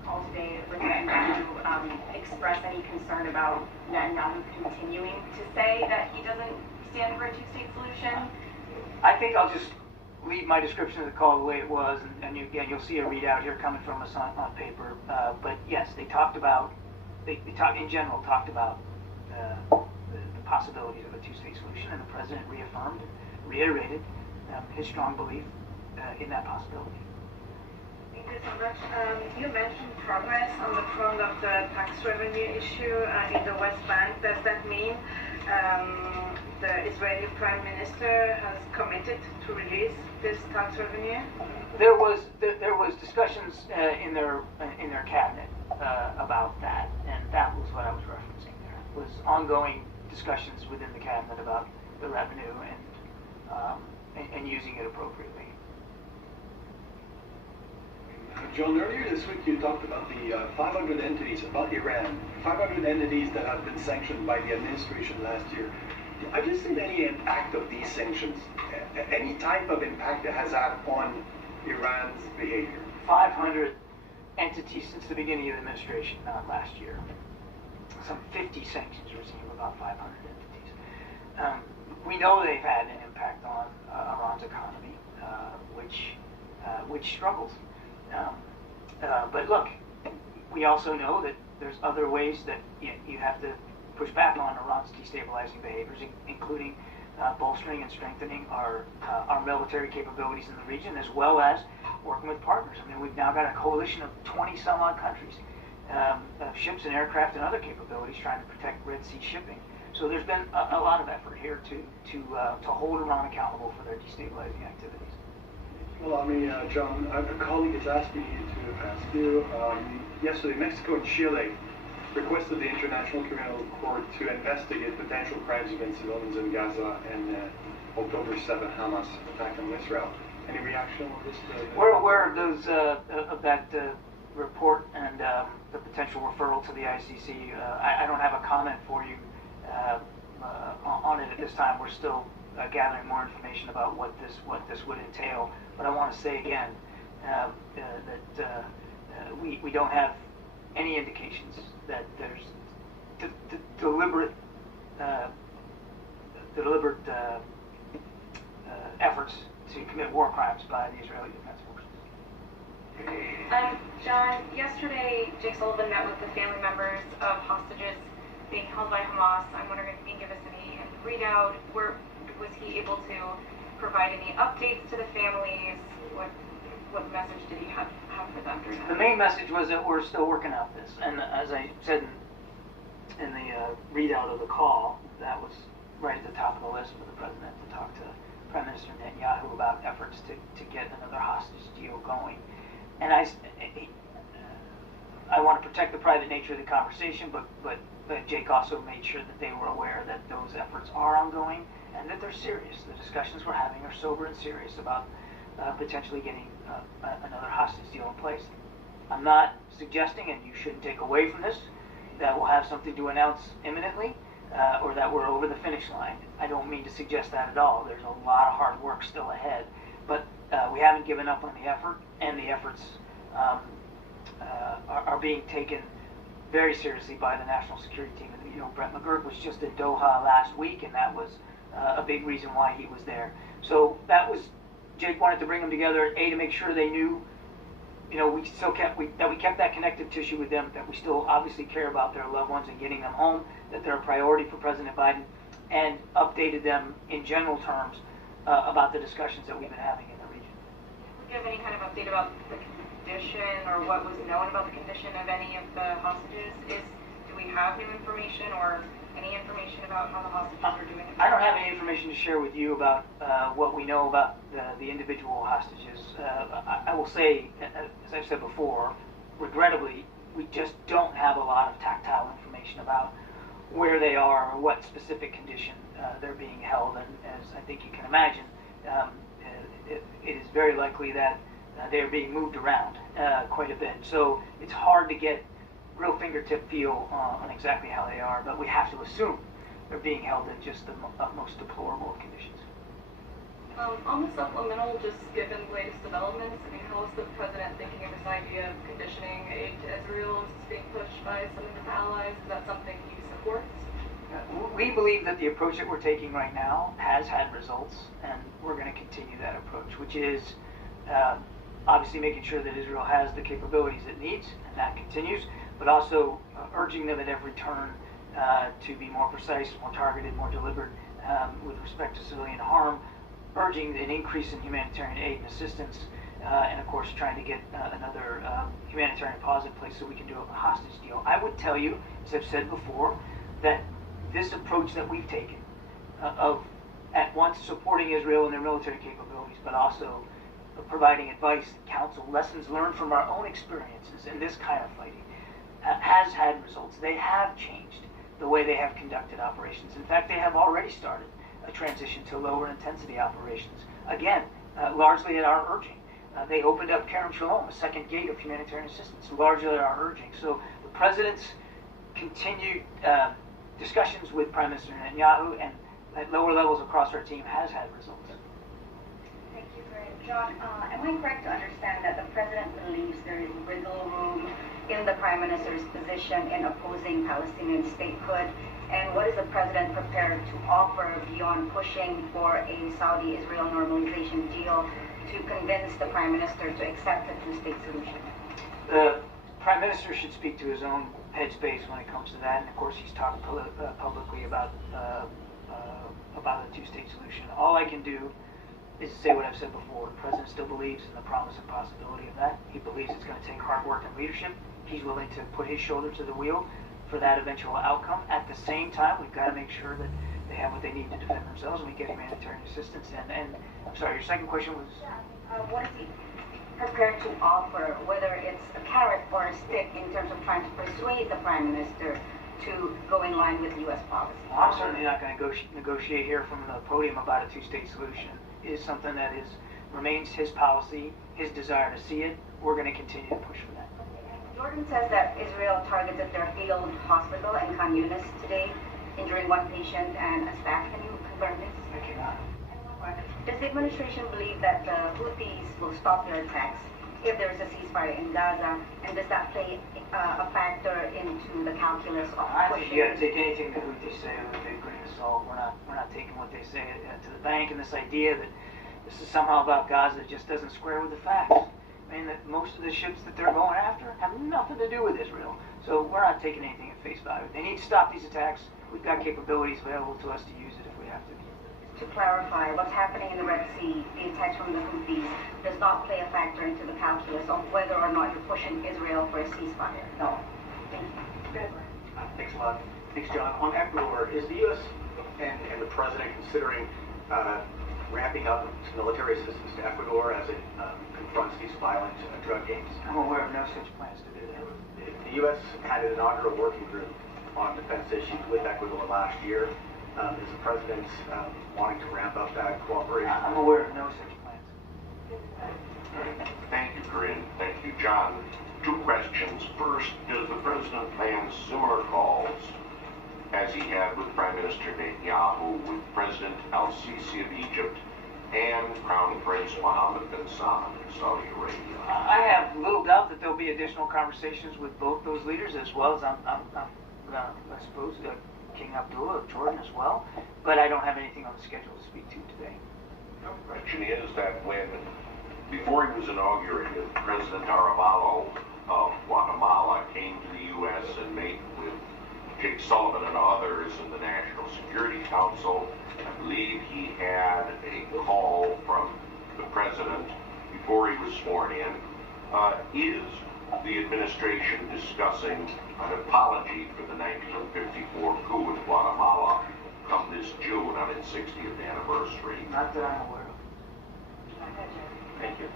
Call today with Netanyahu express any concern about Netanyahu continuing to say that he doesn't stand for a two-state solution? I think I'll just leave my description of the call the way it was, and you'll see a readout here coming from us on paper. But yes, they talked about, in general, talked about the possibilities of a two-state solution, and the president reiterated his strong belief in that possibility. Thank you so much. You mentioned progress on the front of the tax revenue issue in the West Bank. Does that mean the Israeli Prime Minister has committed to release this tax revenue? There was discussions in their cabinet about that, and that was what I was referencing there. Was ongoing discussions within the cabinet about the revenue and using it appropriately. John, earlier this week you talked about the 500 entities, about Iran, 500 entities that have been sanctioned by the administration last year. Have you seen any impact of these sanctions? Any type of impact that has had on Iran's behavior? 500 entities since the beginning of the administration, not last year. Some 50 sanctions regime, about 500 entities. We know they've had an impact on Iran's economy, which struggles. But look, we also know that there's other ways that you have to push back on Iran's destabilizing behaviors, including bolstering and strengthening our military capabilities in the region, as well as working with partners. I mean, we've now got a coalition of 20 some odd countries, of ships and aircraft and other capabilities trying to protect Red Sea shipping. So there's been a lot of effort here to hold Iran accountable for their destabilizing activities. Well, I mean, John, a colleague has asked me to ask you, yesterday Mexico and Chile requested the International Criminal Court to investigate potential crimes against civilians in Gaza and October 7 Hamas attack on Israel. Any reaction on this? We're aware of those of that report and the potential referral to the ICC. I don't have a comment for you on it at this time. We're still gathering more information about what this would entail. But I want to say again that we don't have any indications that there's deliberate efforts to commit war crimes by the Israeli Defense Forces. John, yesterday Jake Sullivan met with the family members of hostages being held by Hamas. I'm wondering if you can give us any readout. Was he able to provide any updates to the families? What message did he have for them during that? The main message was that we're still working out this, and as I said in the readout of the call, that was right at the top of the list for the president to talk to Prime Minister Netanyahu about efforts to get another hostage deal going. And I want to protect the private nature of the conversation, but Jake also made sure that they were aware that those efforts are ongoing and that they're serious. The discussions we're having are sober and serious about potentially getting another hostage deal in place. I'm not suggesting, and you shouldn't take away from this, that we'll have something to announce imminently or that we're over the finish line. I don't mean to suggest that at all. There's a lot of hard work still ahead, but we haven't given up on the effort, and the efforts are being taken very seriously by the national security team. You know, Brett McGurk was just in Doha last week, and that was a big reason why he was there. So that was, Jake wanted to bring them together, to make sure they knew, you know, we kept that connective tissue with them, that we still obviously care about their loved ones and getting them home, that they're a priority for President Biden, and updated them in general terms about the discussions that we've been having in the region. Do you have any kind of update about the condition or what was known about the condition of any of the hostages? Do we have new information or any information about how the hostages are doing? I don't have any information to share with you about what we know about the individual hostages. I will say, as I've said before, regrettably, we just don't have a lot of tactile information about where they are or what specific condition they're being held. And as I think you can imagine, it is very likely that they're being moved around quite a bit. So it's hard to get real fingertip feel on exactly how they are, but we have to assume they're being held in just the most deplorable of conditions. On the supplemental, just given latest developments, I mean, how is the president thinking of this idea of conditioning aid to Israel? Is this being pushed by some of his allies? Is that something he supports? We believe that the approach that we're taking right now has had results, and we're going to continue that approach, which is obviously making sure that Israel has the capabilities it needs, and that continues, but also urging them at every turn to be more precise, more targeted, more deliberate with respect to civilian harm, urging an increase in humanitarian aid and assistance, and of course trying to get another humanitarian pause in place so we can do a hostage deal. I would tell you, as I've said before, that this approach that we've taken of at once supporting Israel and their military capabilities, but also providing advice, counsel, lessons learned from our own experiences in this kind of fighting, has had results. They have changed the way they have conducted operations. In fact, they have already started a transition to lower intensity operations. Again, largely at our urging. They opened up Kerem Shalom, a second gate of humanitarian assistance, largely at our urging. So the president's continued discussions with Prime Minister Netanyahu and at lower levels across our team has had results. Thank you, Greg. John, am I correct to understand that the president believes there is wiggle room in the Prime Minister's position in opposing Palestinian statehood? And what is the president prepared to offer beyond pushing for a Saudi-Israel normalization deal to convince the Prime Minister to accept a two-state solution? The Prime Minister should speak to his own headspace when it comes to that, and of course he's talked publicly about a two-state solution. All I can do is to say what I've said before. The president still believes in the promise and possibility of that. He believes it's going to take hard work and leadership. He's willing to put his shoulder to the wheel for that eventual outcome. At the same time, we've got to make sure that they have what they need to defend themselves, and we get humanitarian assistance. And I'm sorry, your second question was? What is he prepared to offer, whether it's a carrot or a stick, in terms of trying to persuade the Prime Minister to go in line with U.S. policy? Well, I'm certainly not going to negotiate here from the podium about a two-state solution. It is something that remains his policy, his desire to see it. We're going to continue to push for that. Jordan says that Israel targeted their field hospital in Khan Yunis today, injuring one patient and a staff. Can you confirm this? I cannot. Does the administration believe that the Houthis will stop their attacks if there is a ceasefire in Gaza? And does that play a factor into the calculus of I pushing? think you got to take anything the Houthis say with a big grain of salt. We're not taking what they say to the bank, and this idea that this is somehow about Gaza just doesn't square with the facts. I mean, that most of the ships that they're going after have nothing to do with Israel. So we're not taking anything at face value. They need to stop these attacks. We've got capabilities available to us to use it if we have to. To clarify, what's happening in the Red Sea, the attacks from the Houthis, does not play a factor into the calculus of whether or not you're pushing Israel for a ceasefire? No. Thank you. Thanks a lot. Thanks, John. On Ecuador, is the U.S. and the President considering ramping up military assistance to Ecuador as it confronts these violent drug gangs? I'm aware of no such plans to do that. The U.S. had an inaugural working group on defense issues with Ecuador last year. Is the President wanting to ramp up that cooperation? I'm aware of no such plans. Thank you, Corinne. Thank you, John. Two questions. First, does the President plan similar calls as he had with Prime Minister Netanyahu, with President al-Sisi of Egypt, and Crown Prince Mohammed bin Salman of Saudi Arabia? I have little doubt that there'll be additional conversations with both those leaders, as well as I suppose King Abdullah of Jordan as well. But I don't have anything on the schedule to speak to today. The question is that before he was inaugurated, President Arevalo of Guatemala came to the U.S. and met with Jake Sullivan and others in the National Security Council. I believe he had a call from the President before he was sworn in. Is the administration discussing an apology for the 1954 coup in Guatemala come this June on its 60th anniversary? Not that I'm aware of. Thank you.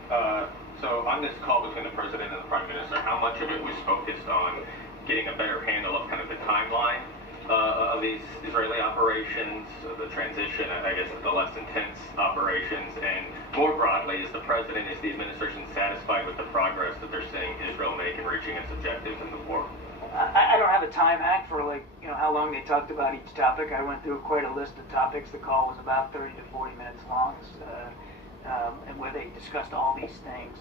So on this call between the President and the Prime Minister, how much of it was focused on getting a better handle of kind of the timeline of these Israeli operations, the transition, I guess, the less intense operations, and more broadly, is the President, is the administration satisfied with the progress that they're seeing Israel make in reaching its objectives in the war? I don't have a time hack for how long they talked about each topic. I went through quite a list of topics. The call was about 30 to 40 minutes long, and where they discussed all these things.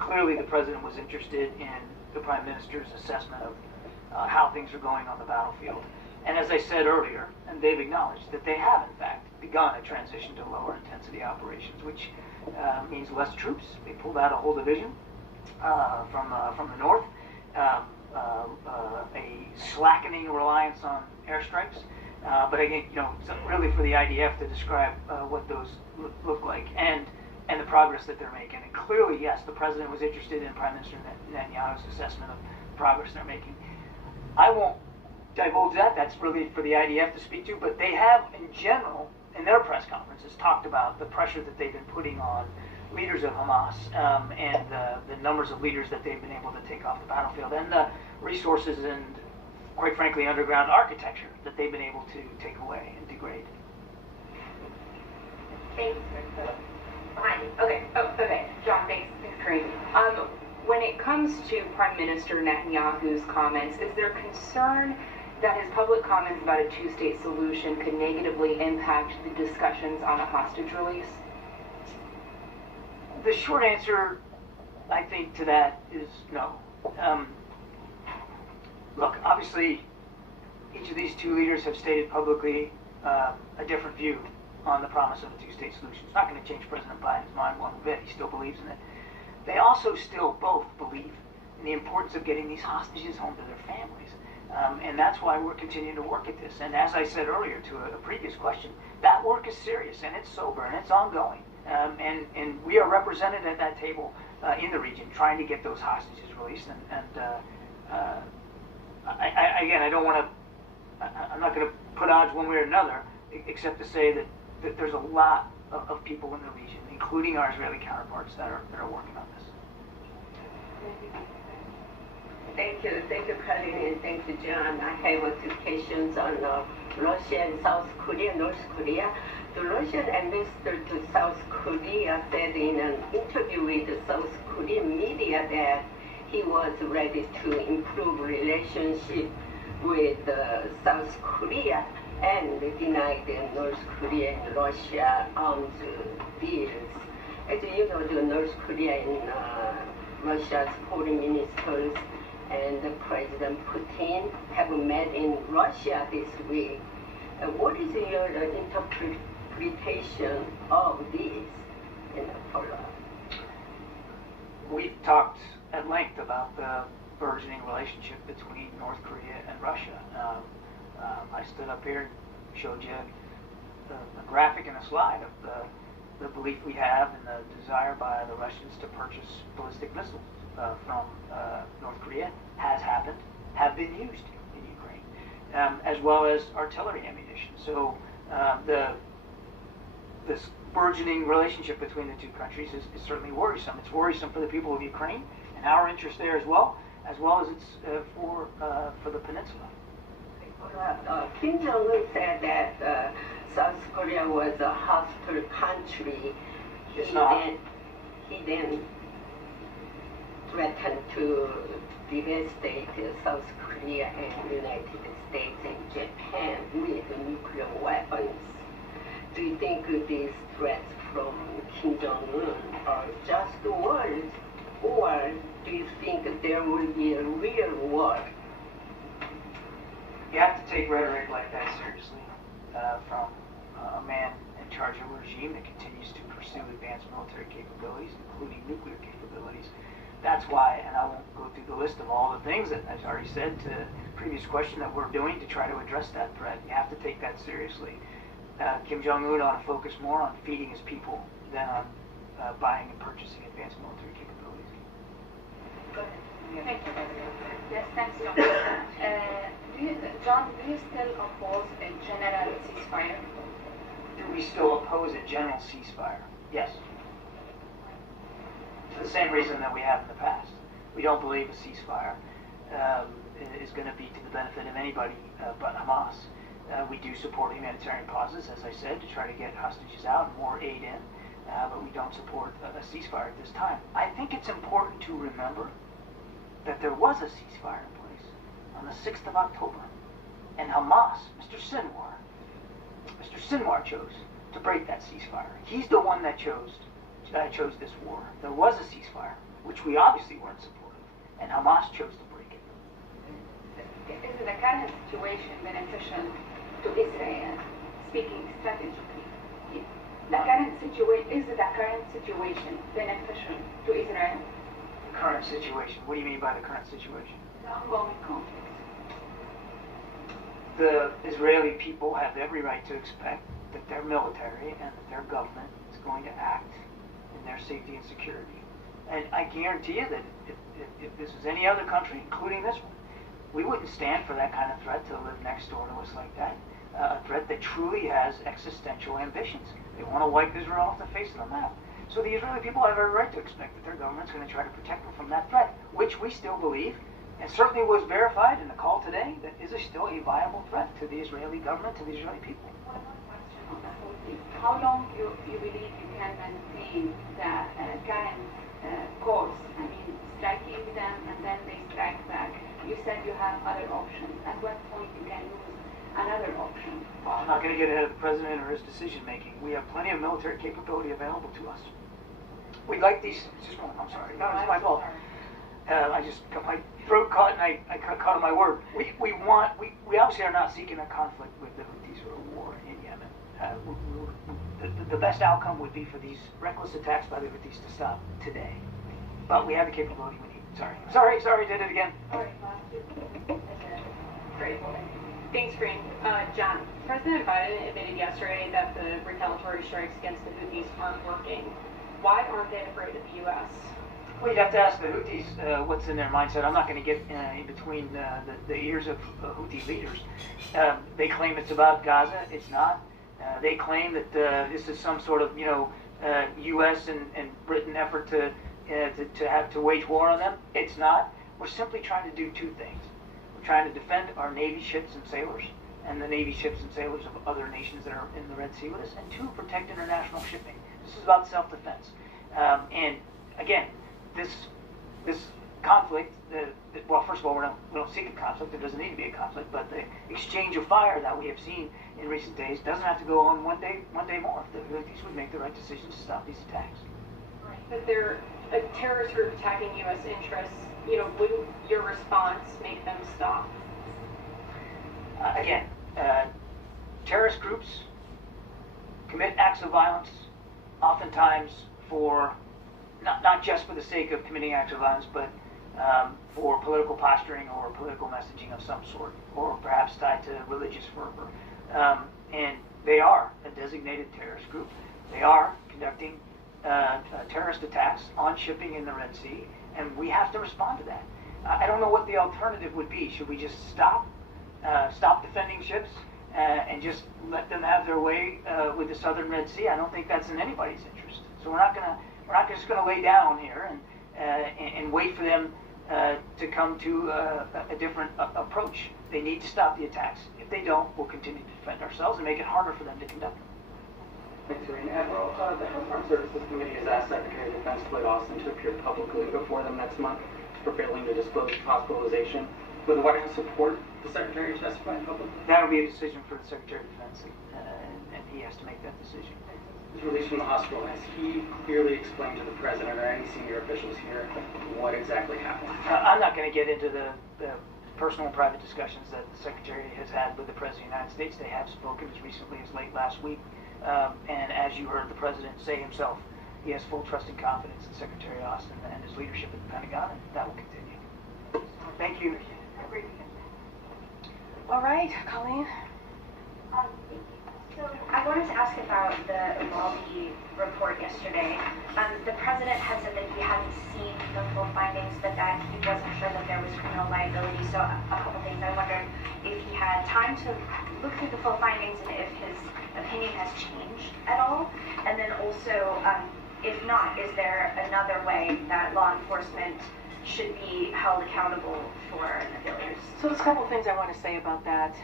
Clearly, the President was interested in the Prime Minister's assessment of how things are going on the battlefield. And as I said earlier, and they've acknowledged that they have, in fact, begun a transition to lower intensity operations, which means less troops. They pulled out a whole division from the north, a slackening reliance on airstrikes. But again, really for the IDF to describe what those look like and the progress that they're making. And clearly, yes, the President was interested in Prime Minister Netanyahu's assessment of the progress they're making. I won't divulge that. That's really for the IDF to speak to. But they have, in general, in their press conferences, talked about the pressure that they've been putting on leaders of Hamas and the numbers of leaders that they've been able to take off the battlefield and the resources and, quite frankly, underground architecture that they've been able to take away and degrade. Thanks. Okay. John, thanks, Corinne. When it comes to Prime Minister Netanyahu's comments, is there concern that his public comments about a two-state solution could negatively impact the discussions on a hostage release? The short answer, I think, to that is no. Look, obviously, each of these two leaders have stated publicly a different view on the promise of a two-state solution. It's not going to change President Biden's mind one bit. He still believes in it. They also still both believe in the importance of getting these hostages home to their families. And that's why we're continuing to work at this. And as I said earlier to a previous question, that work is serious and it's sober and it's ongoing. And we are represented at that table in the region, trying to get those hostages released. Again, I don't want to. I'm not going to put odds one way or another, except to say that there's a lot of people in the region, including our Israeli counterparts, that are working on this. Thank you, Colin, and thank you, John. I have two questions on Russia and South Korea, North Korea. The Russian ambassador to South Korea said in an interview with the South Korean media that he was ready to improve relationship with South Korea and denied North Korea and Russia arms deals. As you know, the North Korea and Russia's foreign ministers and President Putin have met in Russia this week. What is your interpretation of this in the follow-up? We've talked at length about the burgeoning relationship between North Korea and Russia. I stood up here and showed you a graphic and a slide of the belief we have and the desire by the Russians to purchase ballistic missiles from North Korea. Has happened, have been used in Ukraine, as well as artillery ammunition. So this burgeoning relationship between the two countries is certainly worrisome. It's worrisome for the people of Ukraine and our interest there as well as it's for the peninsula. Kim Jong-un said that South Korea was a hostile country. It's not. He then threatened to devastate South Korea and United States and Japan with nuclear weapons. Do you think these threats from Kim Jong-un are just words, or do you think there will be a real war? You have to take rhetoric like that seriously from a man in charge of a regime that continues to pursue advanced military capabilities, including nuclear capabilities. That's why, and I won't go through the list of all the things that I've already said to the previous question that we're doing to try to address that threat. You have to take that seriously. Kim Jong-un ought to focus more on feeding his people than on buying and purchasing advanced military capabilities. Thank you. Yes, thanks, John. John, do you still oppose a general ceasefire? Do we still oppose a general ceasefire? Yes. For the same reason that we have in the past. We don't believe a ceasefire is going to be to the benefit of anybody but Hamas. We do support humanitarian pauses, as I said, to try to get hostages out and more aid in, but we don't support a ceasefire at this time. I think it's important to remember that there was a ceasefire in place on the 6th of October, and Hamas, Mr. Sinwar chose to break that ceasefire. He's the one that chose this war. There was a ceasefire, which we obviously weren't supportive, and Hamas chose to break it. Is the current situation beneficial to Israel, speaking strategically? Is the current situation beneficial to Israel? The current situation? What do you mean by the current situation? The ongoing conflict. The Israeli people have every right to expect that their military and that their government is going to act in their safety and security. And I guarantee you that if this was any other country, including this one, we wouldn't stand for that kind of threat to live next door to us like that. A threat that truly has existential ambitions. They want to wipe Israel off the face of the map. So the Israeli people have every right to expect that their government's going to try to protect them from that threat, which we still believe, and certainly was verified in the call today, that is still a viable threat to the Israeli government, to the Israeli people. One more question on that whole thing. How long you believe you can maintain the current course? I mean, striking them and then they strike back. You said you have other options. At what point you can use another option? Well, I'm not going to get ahead of the president or his decision making. We have plenty of military capability available to us. We'd like these. I'm sorry. No, it's my fault. I just got my throat caught and I caught on my word. We obviously are not seeking a conflict with the Houthis or a war in Yemen. The best outcome would be for these reckless attacks by the Houthis to stop today. But we have the capability we need. Sorry, did it again. Great. Thanks, Green. John, President Biden admitted yesterday that the retaliatory strikes against the Houthis aren't working. Why aren't they afraid of the U.S.? Well, you'd have to ask the Houthis what's in their mindset. I'm not going to get in between the ears of Houthi leaders. They claim it's about Gaza. It's not. They claim that this is some sort of, U.S. and Britain effort to wage war on them. It's not. We're simply trying to do two things. We're trying to defend our Navy ships and sailors, and the Navy ships and sailors of other nations that are in the Red Sea with us, and two, protect international shipping. This is about self-defense. And again, this conflict, well, first of all, we don't seek a conflict. There doesn't need to be a conflict, but the exchange of fire that we have seen in recent days doesn't have to go on one day more. If the Houthis would make the right decision to stop these attacks. But they're a terrorist group attacking U.S. interests. Wouldn't your response make them stop? Again, terrorist groups commit acts of violence, oftentimes for not just for the sake of committing acts of violence, but for political posturing or political messaging of some sort, or perhaps tied to religious fervor. And they are a designated terrorist group. They are conducting terrorist attacks on shipping in the Red Sea, and we have to respond to that. I don't know what the alternative would be. Should we just stop defending ships and just let them have their way with the southern Red Sea? I don't think that's in anybody's interest. So we're not just going to lay down here and wait for them to come to a different approach. They need to stop the attacks. If they don't, we'll continue to defend ourselves and make it harder for them to conduct them. Thanks, Irene. Admiral, the House Armed Services Committee has asked Secretary of Defense Lloyd Austin to appear publicly before them next month for failing to disclose hospitalization. Would the White House support the Secretary testifying publicly? That would be a decision for the Secretary of Defense, and he has to make that decision. His release from the hospital, has he clearly explained to the President or any senior officials here what exactly happened? I'm not going to get into the personal and private discussions that the Secretary has had with the President of the United States. They have spoken as recently as late last week. And as you heard the President say himself, he has full trust and confidence in Secretary Austin and his leadership at the Pentagon, and that will continue. Thank you. All right, Colleen. So I wanted to ask about the Uvalde report yesterday. The President had said that he hadn't seen the full findings, but that he wasn't sure that there was criminal liability. So a couple things. I wondered if he had time to look through the full findings and if his opinion has changed at all. And then also, if not, is there another way that law enforcement should be held accountable for the failures? So there's a couple things I want to say about that.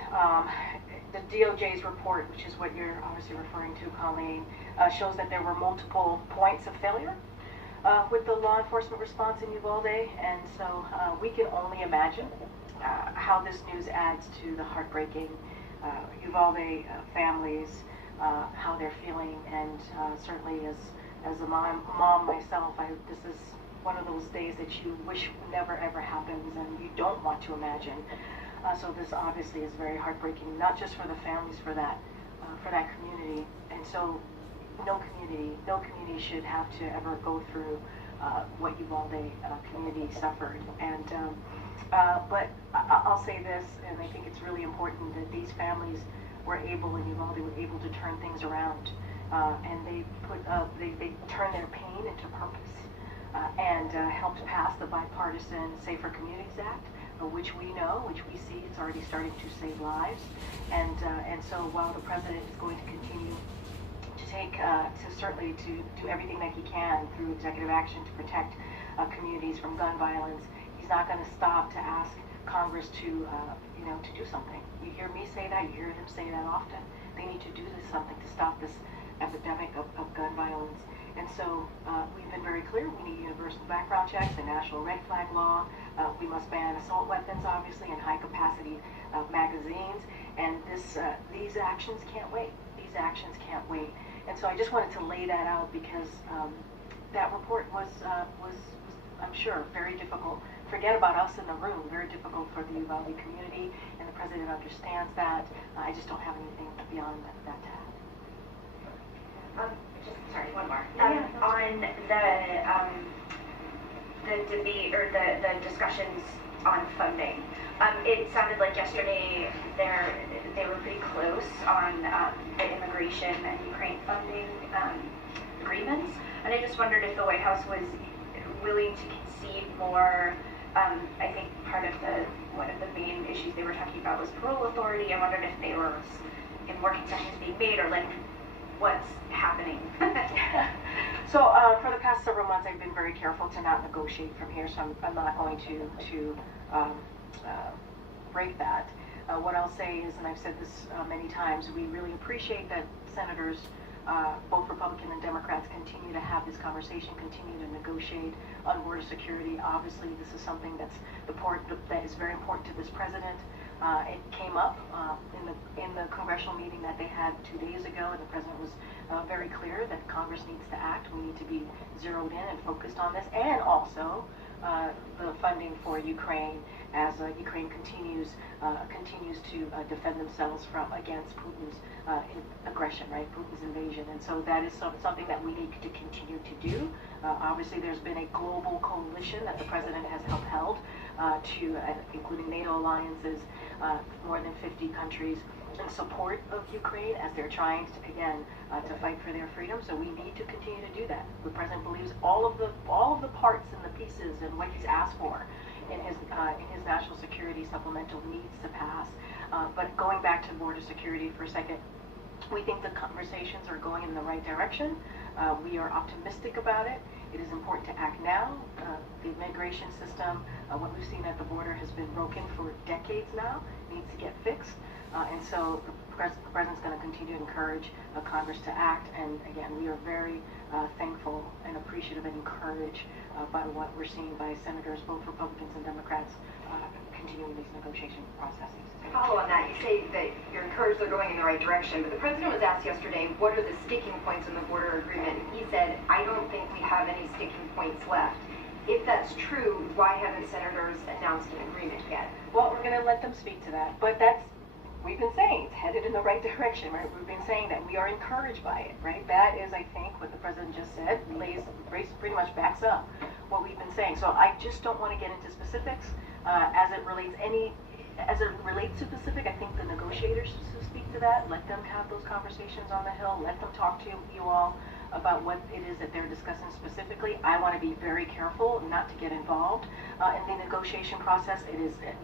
The DOJ's report, which is what you're obviously referring to, Colleen, shows that there were multiple points of failure with the law enforcement response in Uvalde, and so we can only imagine how this news adds to the heartbreaking Uvalde families, how they're feeling, and certainly as a mom myself, this is one of those days that you wish never ever happens, and you don't want to imagine. So this obviously is very heartbreaking, not just for the families, for that community. And so no community should have to ever go through what Uvalde community suffered. And but I'll say this, and I think it's really important that these families were able, in Uvalde, were able to turn things around, and they turned their pain into purpose, and helped pass the bipartisan Safer Communities Act, which we know, which we see, it's already starting to save lives. And so while the President is going to continue to certainly do everything that he can through executive action to protect communities from gun violence, he's not going to stop to ask Congress to do something. You hear me say that, you hear him say that often. They need to do something to stop this epidemic of gun violence. And so we've been very clear, we need universal background checks, a national red flag law. We must ban assault weapons, obviously, and high-capacity magazines. And these actions can't wait. These actions can't wait. And so I just wanted to lay that out because that report was, I'm sure, very difficult. Forget about us in the room. Very difficult for the Uvalde community, and the President understands that. I just don't have anything beyond that to add. Sorry, one more. On the debate or the discussions on funding, It sounded like yesterday they were pretty close on the immigration and Ukraine funding agreements, and I just wondered if the White House was willing to concede more. I think one of the main issues they were talking about was parole authority. I wondered if they were in more concessions being made, or like what's happening. So for the past several months, I've been very careful to not negotiate from here, so I'm not going to break that. What I'll say is, and I've said this many times, we really appreciate that senators, both Republican and Democrats, continue to have this conversation, continue to negotiate on border security. Obviously, this is something that is very important to this president. It came up in the congressional meeting that they had 2 days ago, and the president was very clear that Congress needs to act. We need to be zeroed in and focused on this, and also the funding for Ukraine as Ukraine continues to defend themselves against Putin's aggression, right? Putin's invasion, and so that is something that we need to continue to do. Obviously, there's been a global coalition that the president has upheld, including NATO alliances, more than 50 countries in support of Ukraine as they're trying to, again, to fight for their freedom. So we need to continue to do that. The president believes all of the parts and the pieces and what he's asked for in his national security supplemental needs to pass. But going back to border security for a second, we think the conversations are going in the right direction. We are optimistic about it. It is important to act now. The immigration system, what we've seen at the border, has been broken for decades now, needs to get fixed. And so the president's going to continue to encourage Congress to act. And again, we are very thankful and appreciative and encouraged by what we're seeing by senators, both Republicans and Democrats, continuing these negotiation processes. To follow on that, you say that you're encouraged they're going in the right direction, but the president was asked yesterday, what are the sticking points in the border agreement? And he said, I don't think we have any sticking points left. If that's true, why haven't senators announced an agreement yet? Well, we're going to let them speak to that, but we've been saying it's headed in the right direction, right? We've been saying that we are encouraged by it, right? That is, I think, what the president just said, pretty much backs up what we've been saying. So I just don't want to get into specifics as it relates to specific. I think the negotiators should speak to that. Let them have those conversations on the Hill. Let them talk to you all about what it is that they're discussing specifically. I want to be very careful not to get involved in the negotiation process.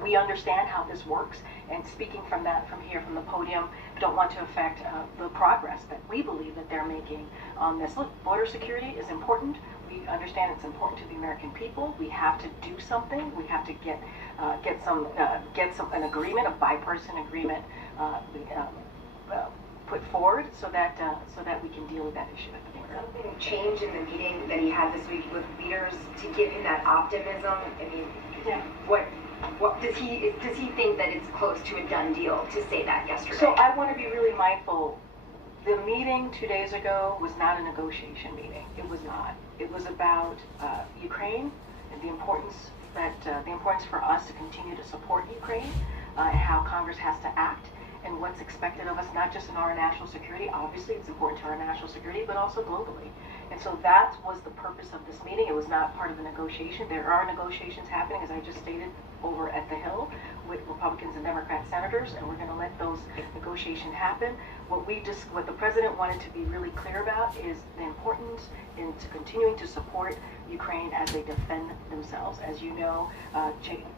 We understand how this works, and speaking from here from the podium, don't want to affect the progress that we believe that they're making on this. Look, border security is important. We understand it's important to the American people. We have to do something. We have to get an agreement, a bipartisan agreement, put forward so that we can deal with that issue at the border. Something change in the meeting that he had this week with leaders to give him that optimism? I mean, yeah. What does he think that it's close to a done deal to say that yesterday? So I want to be really mindful. The meeting 2 days ago was not a negotiation meeting. It was not. It was about Ukraine and the importance for us to continue to support Ukraine, and how Congress has to act, and what's expected of us, not just in our national security. Obviously, it's important to our national security, but also globally. And so that was the purpose of this meeting. It was not part of the negotiation. There are negotiations happening, as I just stated, over at the Hill with Republicans and Democrat senators, and we're going to let those negotiations happen. What the president wanted to be really clear about is the importance into continuing to support Ukraine as they defend themselves. As you know,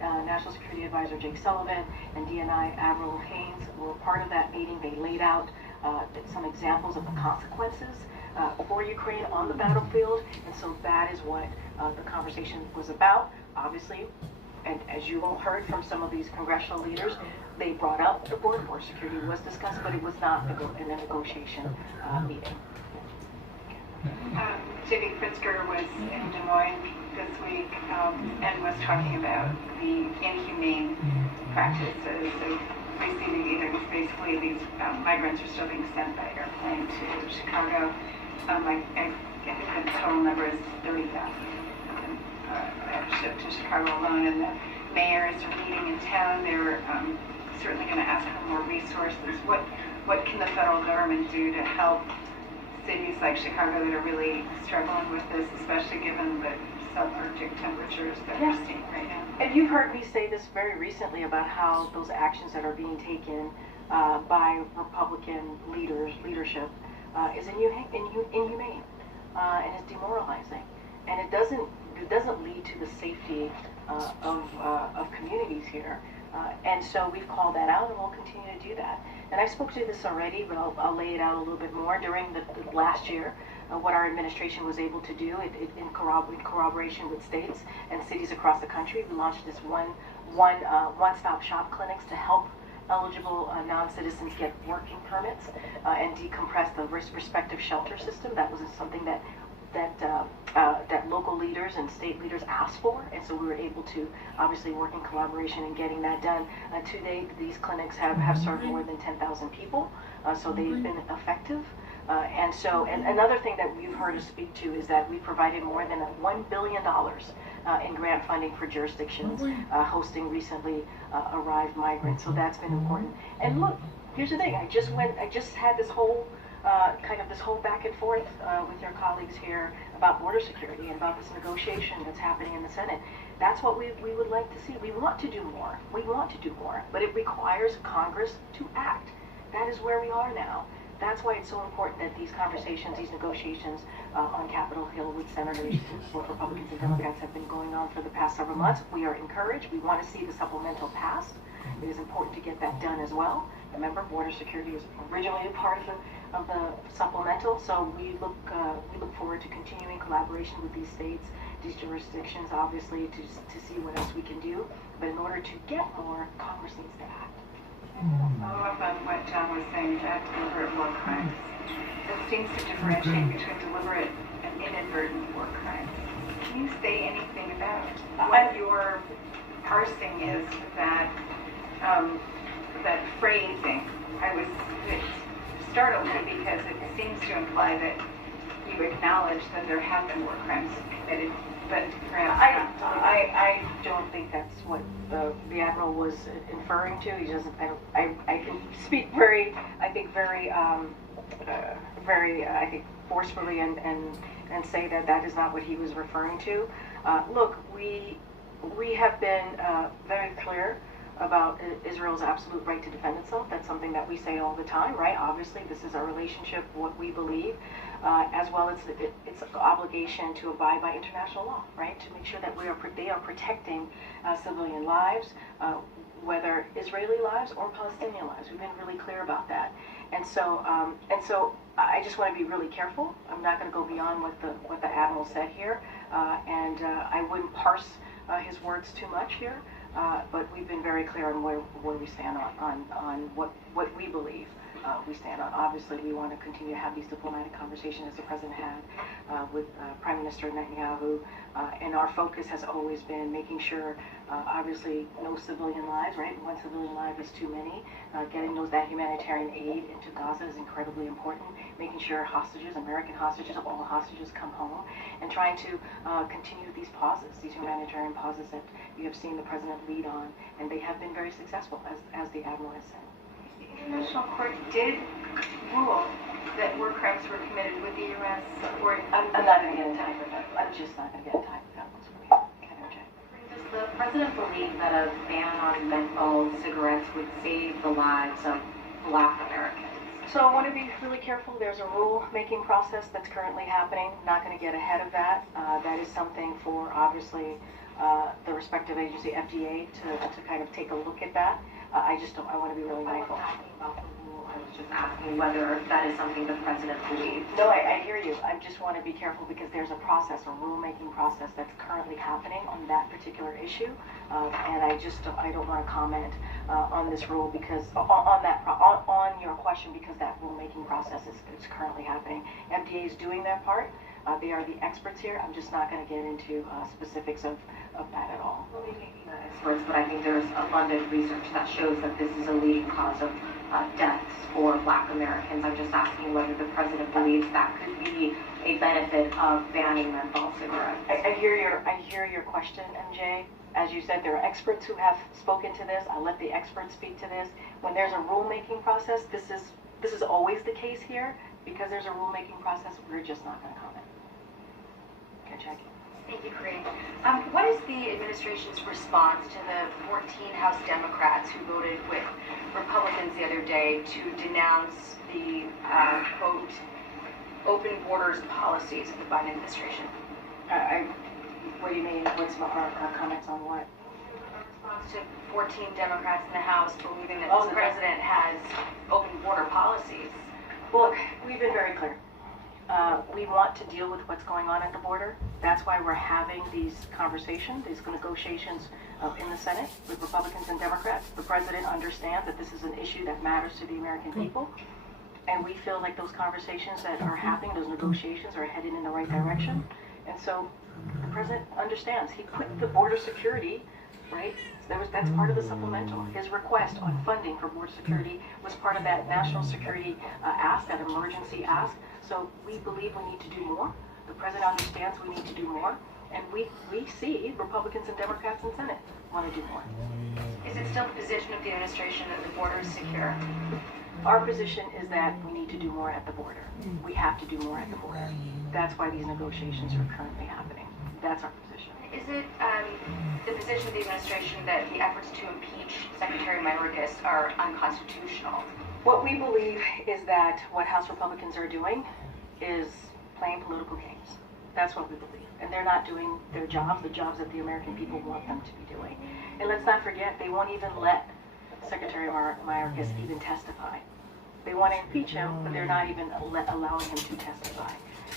National Security Advisor Jake Sullivan and DNI Admiral Haynes were part of that meeting. They laid out some examples of the consequences for Ukraine on the battlefield, and so that is what the conversation was about. Obviously, and as you all heard from some of these congressional leaders, they brought up the border security was discussed, but it was not in a negotiation meeting. J.B. Pritzker was in Des Moines this week and was talking about the inhumane practices of receiving basically these migrants are still being sent by airplane to Chicago. I think the total number is 30,000 shipped to Chicago alone, and the mayors are meeting in town. They're certainly going to ask for more resources. What can the federal government do to help cities like Chicago that are really struggling with this, especially given the sub-Arctic temperatures that we're seeing right now. And you've heard me say this very recently about how those actions that are being taken by Republican leadership is inhumane and is demoralizing, and it doesn't lead to the safety of communities here. And so we've called that out, and we'll continue to do that. And I spoke to this already, but I'll lay it out a little bit more. During the last year, what our administration was able to do in corroboration with states and cities across the country, we launched this one-stop shop clinics to help eligible non-citizens get working permits and decompress the respective shelter system. That was something that local leaders and state leaders asked for, and so we were able to obviously work in collaboration in getting that done. To date, these clinics have served more than 10,000 people, so they've been effective. And another thing that you've heard us speak to is that we provided more than $1 billion in grant funding for jurisdictions hosting recently arrived migrants. So that's been important. And look, here's the thing: I just had this whole this whole back and forth with your colleagues here about border security and about this negotiation that's happening in the Senate. That's what we would like to see. We want to do more. We want to do more, but it requires Congress to act. That is where we are now. That's why it's so important that these conversations, these negotiations on Capitol Hill with senators, both Republicans and Democrats, have been going on for the past several months. We are encouraged. We want to see the supplemental passed. It is important to get that done as well. Remember, border security was originally a part of the supplemental, so we look forward to continuing collaboration with these states, these jurisdictions, obviously, to see what else we can do. But in order to get more, Congress needs to act. Follow up on what John was saying about deliberate war crimes. It seems to differentiate between deliberate and inadvertent war crimes. Can you say anything about what your parsing is of that phrasing? It startled me because it seems to imply that you acknowledge that there have been war crimes committed, but perhaps I don't think that's what the Admiral was inferring to. He doesn't. I can speak very forcefully and say that is not what he was referring to. Look, we have been very clear about Israel's absolute right to defend itself. That's something that we say all the time, right? Obviously, this is our relationship, what we believe, as well as its obligation to abide by international law, right? To make sure that they are protecting civilian lives, whether Israeli lives or Palestinian lives. We've been really clear about that, and so I just want to be really careful. I'm not going to go beyond what the Admiral said here, and I wouldn't parse his words too much here. But we've been very clear on where we stand on what we believe we stand on. Obviously, we want to continue to have these diplomatic conversations as the President had with Prime Minister Netanyahu, and our focus has always been making sure, obviously, no civilian lives, right? One civilian life is too many. Getting that humanitarian aid into Gaza is incredibly important. Making sure hostages, American hostages, all hostages come home, and trying to continue these pauses, these humanitarian pauses that you have seen the President lead on, and they have been very successful, as the Admiral has said. The International Court did rule that war crimes were committed with the U.S. support. I'm not going to get into that. I'm just not going to get into that. Does the President believe that a ban on menthol cigarettes would save the lives of Black Americans? So I want to be really careful. There's a rule-making process that's currently happening. Not going to get ahead of that. That is something for, obviously, the respective agency, FDA, to kind of take a look at that. I want to be really mindful. I was just asking whether that is something the President believes. No, I hear you. I just want to be careful because there's a process, a rule-making process that's currently happening on that particular issue, and I don't want to comment on this rule because on your question because that rule-making process is currently happening. FDA is doing their part. They are the experts here. I'm just not going to get into specifics of that at all. Well, they may be the experts, but I think there's abundant research that shows that this is a leading cause of deaths for Black Americans. I'm just asking whether the President believes that could be a benefit of banning menthol cigarettes. I hear your question, MJ. As you said, there are experts who have spoken to this. I'll let the experts speak to this. When there's a rule-making process, this is always the case here. Because there's a rule-making process, we're just not going to comment. Okay, Jackie. Thank you, Corinne. What is the administration's response to the 14 House Democrats who voted with Republicans the other day to denounce the, quote, open borders policies of the Biden administration? What do you mean? What's our comments on what? Response to 14 Democrats in the House believing that the president has open border policies. Look, we've been very clear. We want to deal with what's going on at the border. That's why we're having these conversations, these negotiations in the Senate with Republicans and Democrats. The president understands that this is an issue that matters to the American people. And we feel like those conversations that are happening, those negotiations are headed in the right direction. And so the president understands. He put the border security, right? That's part of the supplemental. His request on funding for border security was part of that national security ask, that emergency ask. So we believe we need to do more. The president understands we need to do more. And we see Republicans and Democrats in the Senate want to do more. Is it still the position of the administration that the border is secure? Our position is that we need to do more at the border. We have to do more at the border. That's why these negotiations are currently happening. That's our position. Is it the position of the administration that the efforts to impeach Secretary Mayorkas are unconstitutional? What we believe is that what House Republicans are doing is playing political games. That's what we believe. And they're not doing their jobs, the jobs that the American people want them to be doing. And let's not forget, they won't even let Secretary Mayorkas even testify. They want to impeach him, but they're not even allowing him to testify.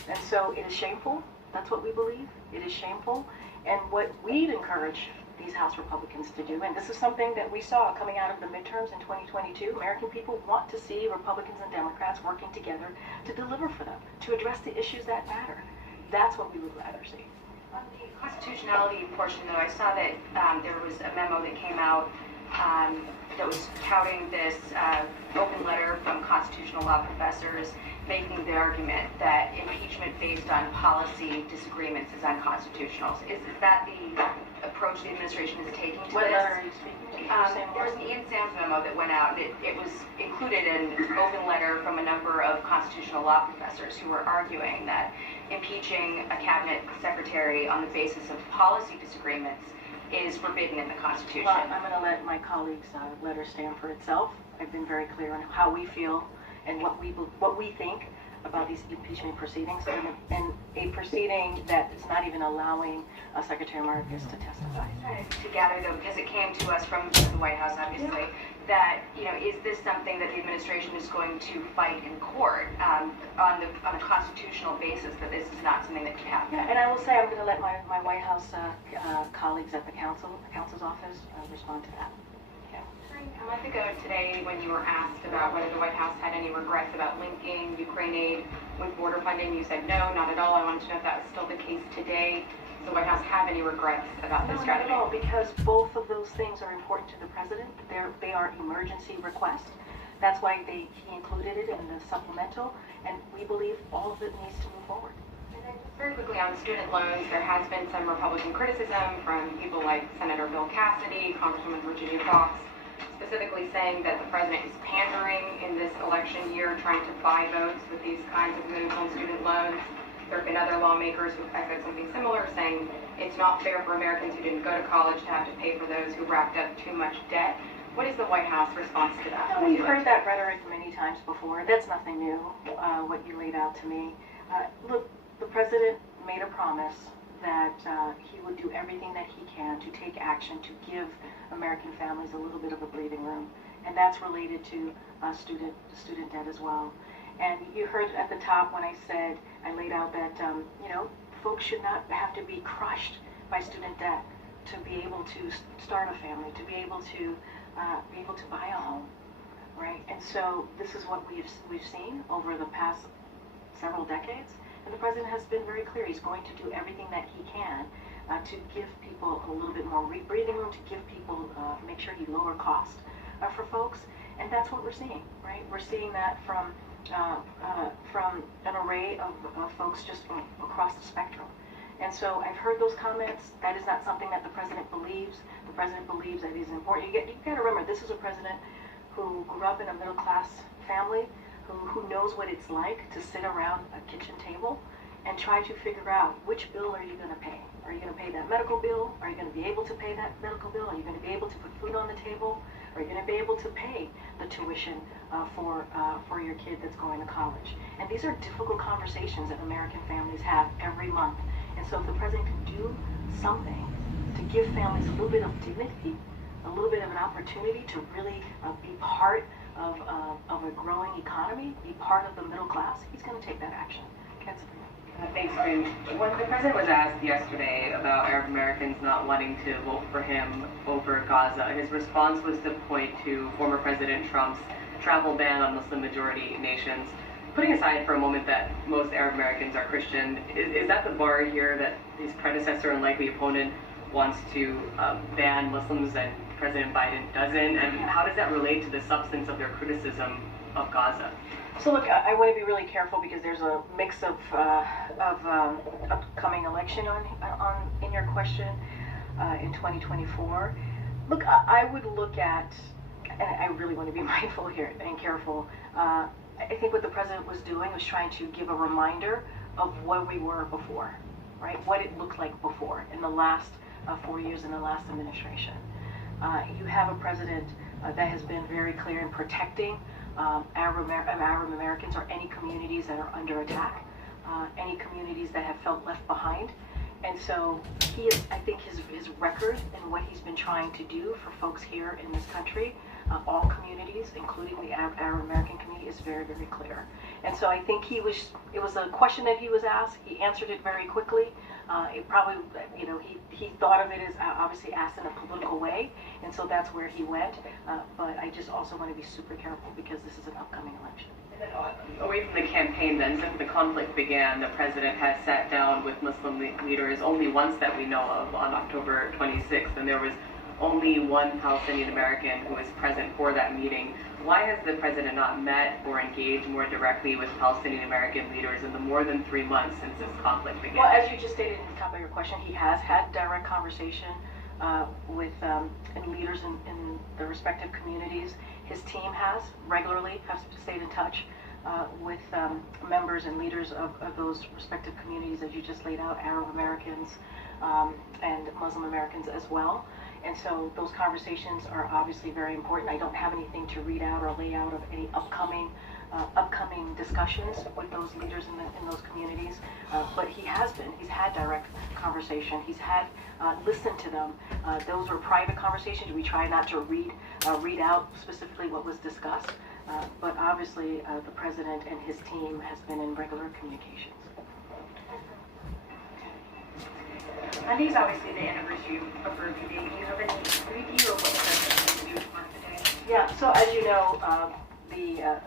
And so it is shameful. That's what we believe. It is shameful. And what we'd encourage these House Republicans to do, and this is something that we saw coming out of the midterms in 2022, American people want to see Republicans and Democrats working together to deliver for them, to address the issues that matter. That's what we would rather see. On the constitutionality portion, though, I saw that there was a memo that came out that was touting this open letter from constitutional law professors making the argument that impeachment based on policy disagreements is unconstitutional. Is that the approach the administration is taking to what this? What letter are you speaking to? There was an Ian Sams memo that went out, and it was included in an open letter from a number of constitutional law professors who were arguing that impeaching a cabinet secretary on the basis of policy disagreements is forbidden in the Constitution. Well, I'm going to let my colleagues' letter stand for itself. I've been very clear on how we feel and what we think about these impeachment proceedings, and a proceeding that is not even allowing Secretary Mayorkas to testify. To gather, though, because it came to us from the White House, obviously, that, is this something that the administration is going to fight in court on a constitutional basis, that this is not something that can happen? Yeah, and I will say I'm going to let my White House colleagues at the counsel's office respond to that. A month ago today, when you were asked about whether the White House had any regrets about linking Ukraine aid with border funding, you said no, not at all. I wanted to know if that was still the case today. Does the White House have any regrets about this strategy? No, because both of those things are important to the president. They are emergency requests. That's why he included it in the supplemental, and we believe all of it needs to move forward. And then just very quickly on student loans, there has been some Republican criticism from people like Senator Bill Cassidy, Congresswoman Virginia Foxx, specifically saying that the president is pandering in this election year, trying to buy votes with these kinds of moves on student loans. There have been other lawmakers who have echoed something similar, saying it's not fair for Americans who didn't go to college to have to pay for those who racked up too much debt. What is the White House response to that? We've heard that rhetoric many times before. That's nothing new, what you laid out to me. Look, the president made a promise that he would do everything that he can to take action to give American families a little bit of a breathing room, and that's related to student debt as well. And you heard at the top when I said, I laid out that folks should not have to be crushed by student debt to be able to start a family, to be able to buy a home, right? And so this is what we've seen over the past several decades. And the president has been very clear. He's going to do everything that he can to give people a little bit more breathing room, to give people, make sure he lower cost for folks. And that's what we're seeing, right? We're seeing that from an array of folks just across the spectrum. And so I've heard those comments. That is not something that the president believes. The president believes that it is important. You got to remember, this is a president who grew up in a middle-class family, who knows what it's like to sit around a kitchen table and try to figure out which bill are you going to pay. Are you going to pay that medical bill? Are you going to be able to pay that medical bill? Are you going to be able to put food on the table? Are you going to be able to pay the tuition for your kid that's going to college? And these are difficult conversations that American families have every month. And so if the president can do something to give families a little bit of dignity, a little bit of an opportunity to really be part of a growing economy, be part of the middle class, he's going to take that action. Thanks, Corinne. When the president was asked yesterday about Arab Americans not wanting to vote for him over Gaza, his response was to point to former President Trump's travel ban on Muslim-majority nations. Putting aside for a moment that most Arab Americans are Christian, is that the bar here that his predecessor and likely opponent wants to ban Muslims and President Biden doesn't? And how does that relate to the substance of their criticism of Gaza? So look, I want to be really careful because there's a mix of upcoming election in your question in 2024. Look, I would look at, and I really want to be mindful here and careful. I think what the president was doing was trying to give a reminder of where we were before, right? What it looked like before in the last 4 years in the last administration. You have a president that has been very clear in protecting Arab Americans or any communities that are under attack, any communities that have felt left behind. And so I think his record and what he's been trying to do for folks here in this country, all communities, including the Arab American community, is very, very clear. And so I think it was a question that he was asked. He answered it very quickly. It probably, he thought of it as obviously asked in a political way, and so that's where he went. But I just also want to be super careful because this is an upcoming election. Away from the campaign then, since the conflict began, the president has sat down with Muslim leaders only once that we know of, on October 26th, and there was only one Palestinian American who was present for that meeting. Why has the president not met or engaged more directly with Palestinian American leaders in the more than 3 months since this conflict began? Well, as you just stated at the top of your question, he has had direct conversation with leaders in the respective communities. His team has regularly stayed in touch with members and leaders of those respective communities that you just laid out, Arab Americans and Muslim Americans as well. And so those conversations are obviously very important. I don't have anything to read out or lay out of any upcoming discussions with those leaders in those communities. But he's had direct conversation. He's had listened to them. Those were private conversations. We try not to read out specifically what was discussed. But obviously the president and his team has been in regular communications. Monday's obviously the anniversary of Roe v. Wade. Do you have any preview of what the president is going to do to mark the day? Yeah, so as you know, the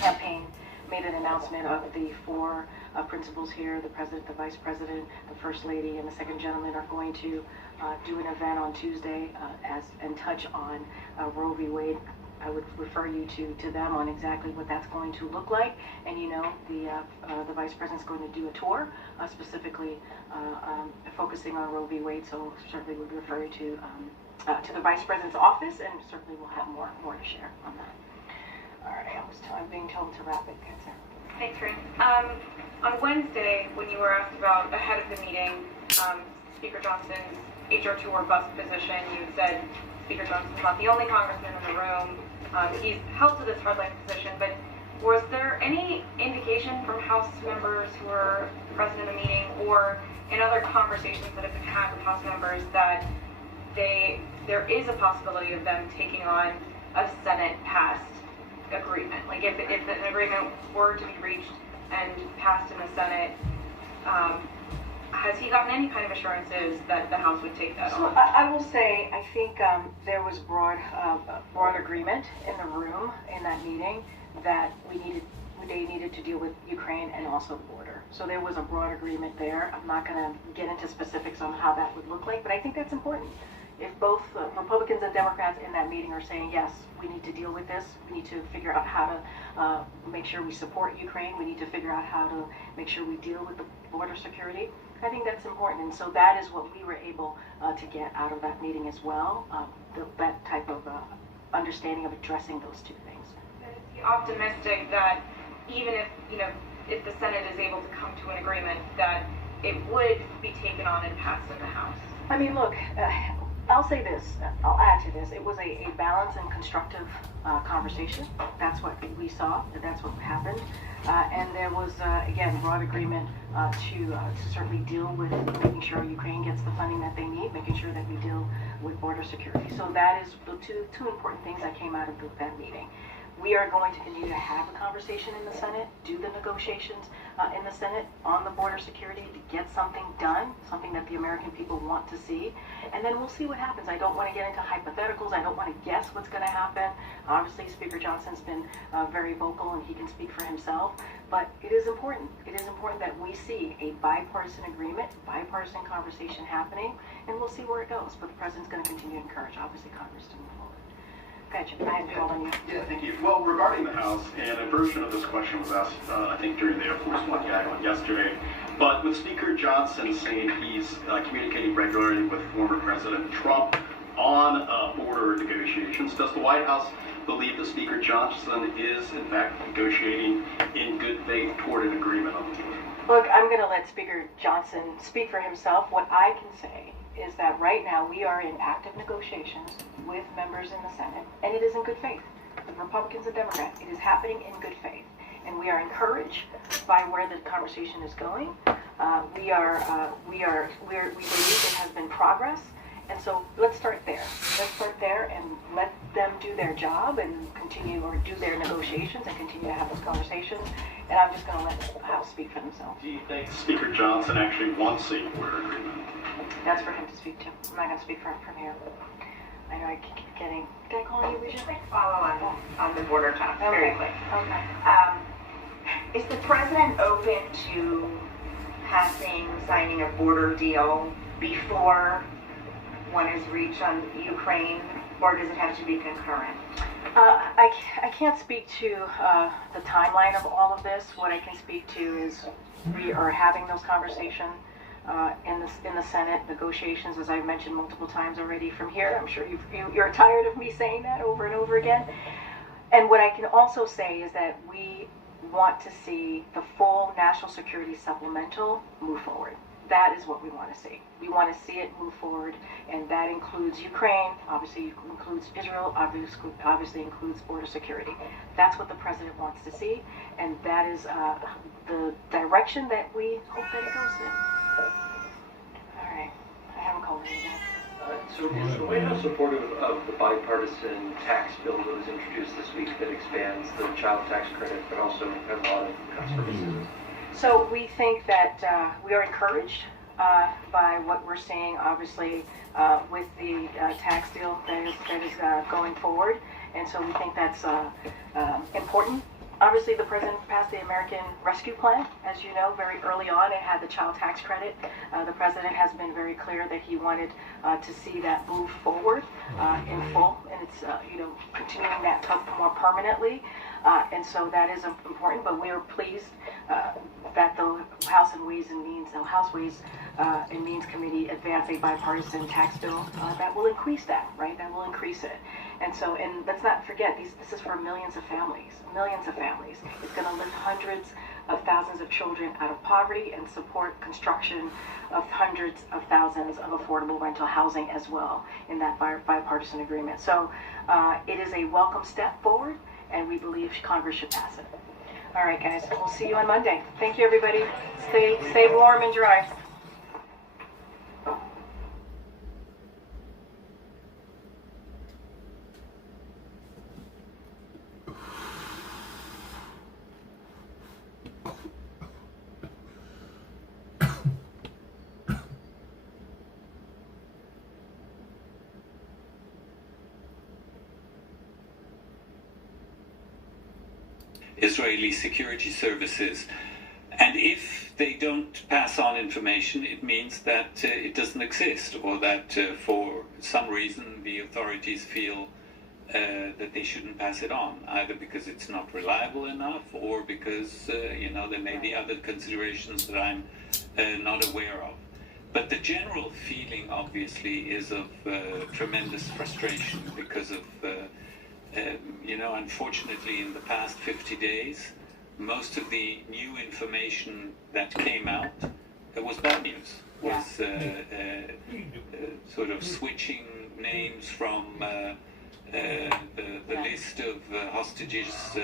campaign made an announcement of the 4 principals here. The president, the vice president, the first lady, and the second gentleman are going to do an event on Tuesday and touch on Roe v. Wade. I would refer you to them on exactly what that's going to look like. And the vice president's going to do a tour specifically focusing on Roe v. Wade. So certainly would refer you to the vice president's office, and certainly we'll have more to share on that. All right, I'm being told to wrap it. Thanks, Corinne. On Wednesday, when you were asked about ahead of the meeting, Speaker Johnson's HR tour bus position, you said Speaker Johnson's not the only congressman in the room. He's held to this hardline position, but was there any indication from House members who were present in the meeting or in other conversations that have been had with House members that there is a possibility of them taking on a Senate-passed agreement? Like if an agreement were to be reached and passed in the Senate, has he gotten any kind of assurances that the House would take that on? I will say, I think there was broad agreement in the room in that meeting that they needed to deal with Ukraine and also the border. So there was a broad agreement there. I'm not going to get into specifics on how that would look like, but I think that's important. If both Republicans and Democrats in that meeting are saying, yes, we need to deal with this, we need to figure out how to make sure we support Ukraine, we need to figure out how to make sure we deal with the border security, I think that's important. And so that is what we were able to get out of that meeting as well, that type of understanding of addressing those two things. Is he optimistic that even if the Senate is able to come to an agreement, that it would be taken on and passed in the House? I mean, look, I'll say this, I'll add to this. It was a balanced and constructive conversation. That's what we saw, that's what happened. And there was, again, broad agreement to certainly deal with making sure Ukraine gets the funding that they need, making sure that we deal with border security. So that is the two important things that came out of that meeting. We are going to continue to have a conversation in the Senate, do the negotiations in the Senate on the border security to get something done, something that the American people want to see, and then we'll see what happens. I don't want to get into hypotheticals. I don't want to guess what's going to happen. Obviously, Speaker Johnson's been very vocal, and he can speak for himself, but it is important. It is important that we see a bipartisan agreement, bipartisan conversation happening, and we'll see where it goes. But the President's going to continue to encourage, obviously, Congress to move forward. Gotcha. I have to call on you. Yeah, thank you. Well, regarding the House, and a version of this question was asked, I think, during the Air Force One gag on yesterday, but with Speaker Johnson saying he's communicating regularly with former President Trump on border negotiations, does the White House believe that Speaker Johnson is, in fact, negotiating in good faith toward an agreement on the border? Look, I'm going to let Speaker Johnson speak for himself. What I can say is that right now we are in active negotiations with members in the Senate, and it is in good faith, with Republicans and Democrats. It is happening in good faith, and we are encouraged by where the conversation is going. We believe there has been progress, and so let's start there. Let's start there and let them do their job and continue or do their negotiations and continue to have those conversations. And I'm just going to let the House speak for themselves. Do you think Speaker Johnson actually wants a border agreement? That's for him to speak to. I'm not going to speak for him from here. I know I keep getting. Did I call you, Regina? Quick follow on the border talk, very quick. Okay. Is the president open to signing a border deal before one is reached on Ukraine, or does it have to be concurrent? I can't speak to the timeline of all of this. What I can speak to is we are having those conversations in the Senate, negotiations, as I've mentioned multiple times already from here. I'm sure you're tired of me saying that over and over again. And what I can also say is that we want to see the full national security supplemental move forward. That is what we want to see. We want to see it move forward, and that includes Ukraine, obviously includes Israel, obviously includes border security. That's what the president wants to see, and that is the direction that we hope that it goes in. All right, I haven't called it again. So is the White House supportive of the bipartisan tax bill that was introduced this week that expands the child tax credit, but also has a lot of conservatism? So we think that we are encouraged by what we're seeing, obviously, with the tax deal that is going forward, and so we think that's important. Obviously, the president passed the American Rescue Plan, as you know, very early on. It had the child tax credit. The president has been very clear that he wanted to see that move forward in full, and it's continuing that more permanently. And so that is important, but we are pleased that the House Ways and Means Committee advanced a bipartisan tax bill that will increase that, right? That will increase it. And so, and let's not forget, this is for millions of families. It's going to lift hundreds of thousands of children out of poverty and support construction of hundreds of thousands of affordable rental housing as well in that bipartisan agreement. So it is a welcome step forward, and we believe Congress should pass it. All right, guys, we'll see you on Monday. Thank you, everybody. Stay warm and dry. Israeli security services. And if they don't pass on information, it means that it doesn't exist, or that for some reason the authorities feel that they shouldn't pass it on, either because it's not reliable enough, or because there may be other considerations that I'm not aware of. But the general feeling, obviously, is of tremendous frustration because of unfortunately, in the past 50 days, most of the new information that came out was bad news. Was sort of switching names from the list of hostages,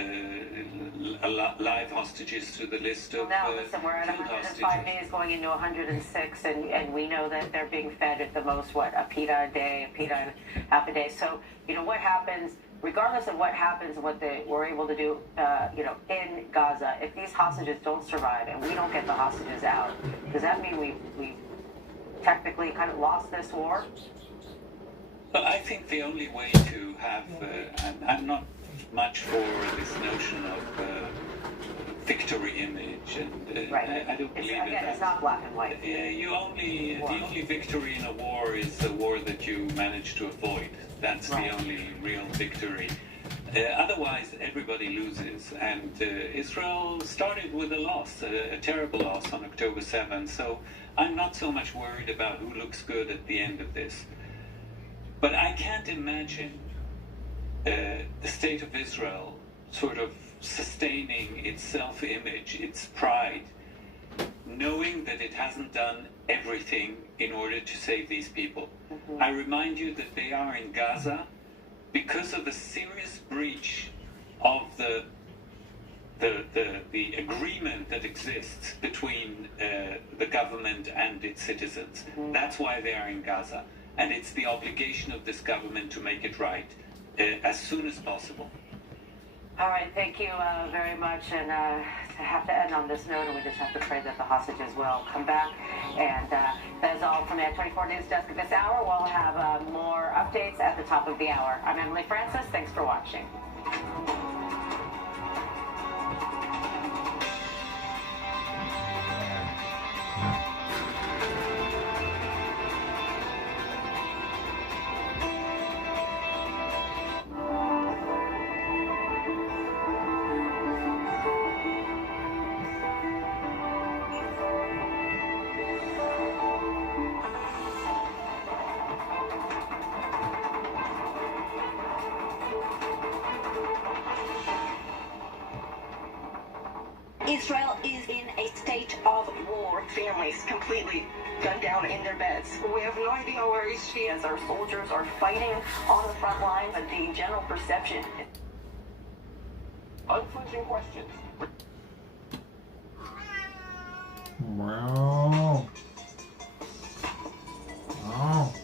live hostages, to the list of now, listen, we're at 105 days going into 106, and we know that they're being fed at the most, a pita a day, a pita half a day. So, what happens, regardless of what happens, what we're able to do, in Gaza, if these hostages don't survive and we don't get the hostages out, does that mean we technically kind of lost this war? Well, I think the only way to have, I'm not much for this notion of victory image, and right. I don't believe in that. It's not black and white. The only victory in a war is a war that you manage to avoid. That's the only real victory. Otherwise, everybody loses, and Israel started with a loss, a terrible loss on October 7th, so I'm not so much worried about who looks good at the end of this. But I can't imagine the state of Israel sort of sustaining its self-image, its pride, knowing that it hasn't done everything in order to save these people. Mm-hmm. I remind you that they are in Gaza because of a serious breach of the agreement that exists between the government and its citizens. Mm-hmm. That's why they are in Gaza. And it's the obligation of this government to make it right as soon as possible. All right, thank you very much. And I have to end on this note, and we just have to pray that the hostages will come back. And that is all from the 24 News Desk at this hour. We'll have more updates at the top of the hour. I'm Emily Francis. Thanks for watching. Israel is in a state of war. Families completely gunned down in their beds. We have no idea where is she. As our soldiers are fighting on the front line, but the general perception. Unflinching questions. Wow. Oh.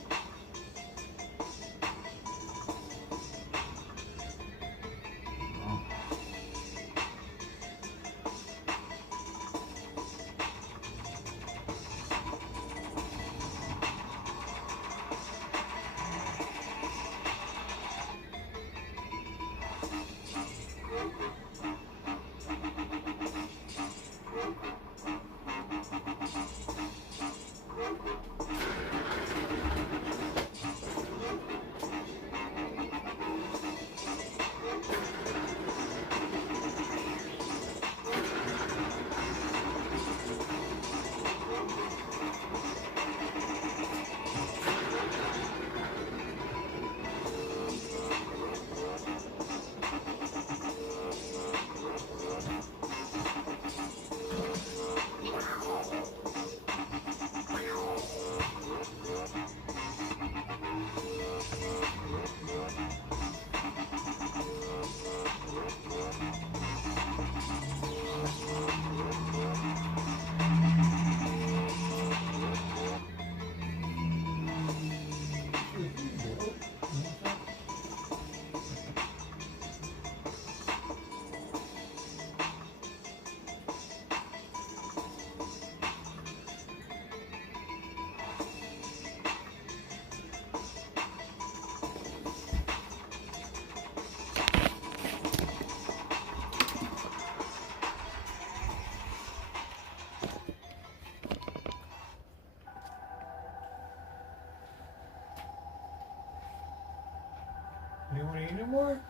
You want to eat anymore?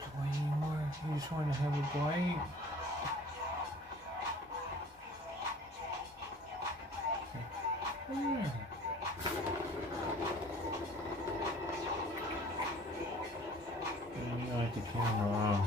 Don't want to eat anymore. You just want to have a bite. You like the camera off.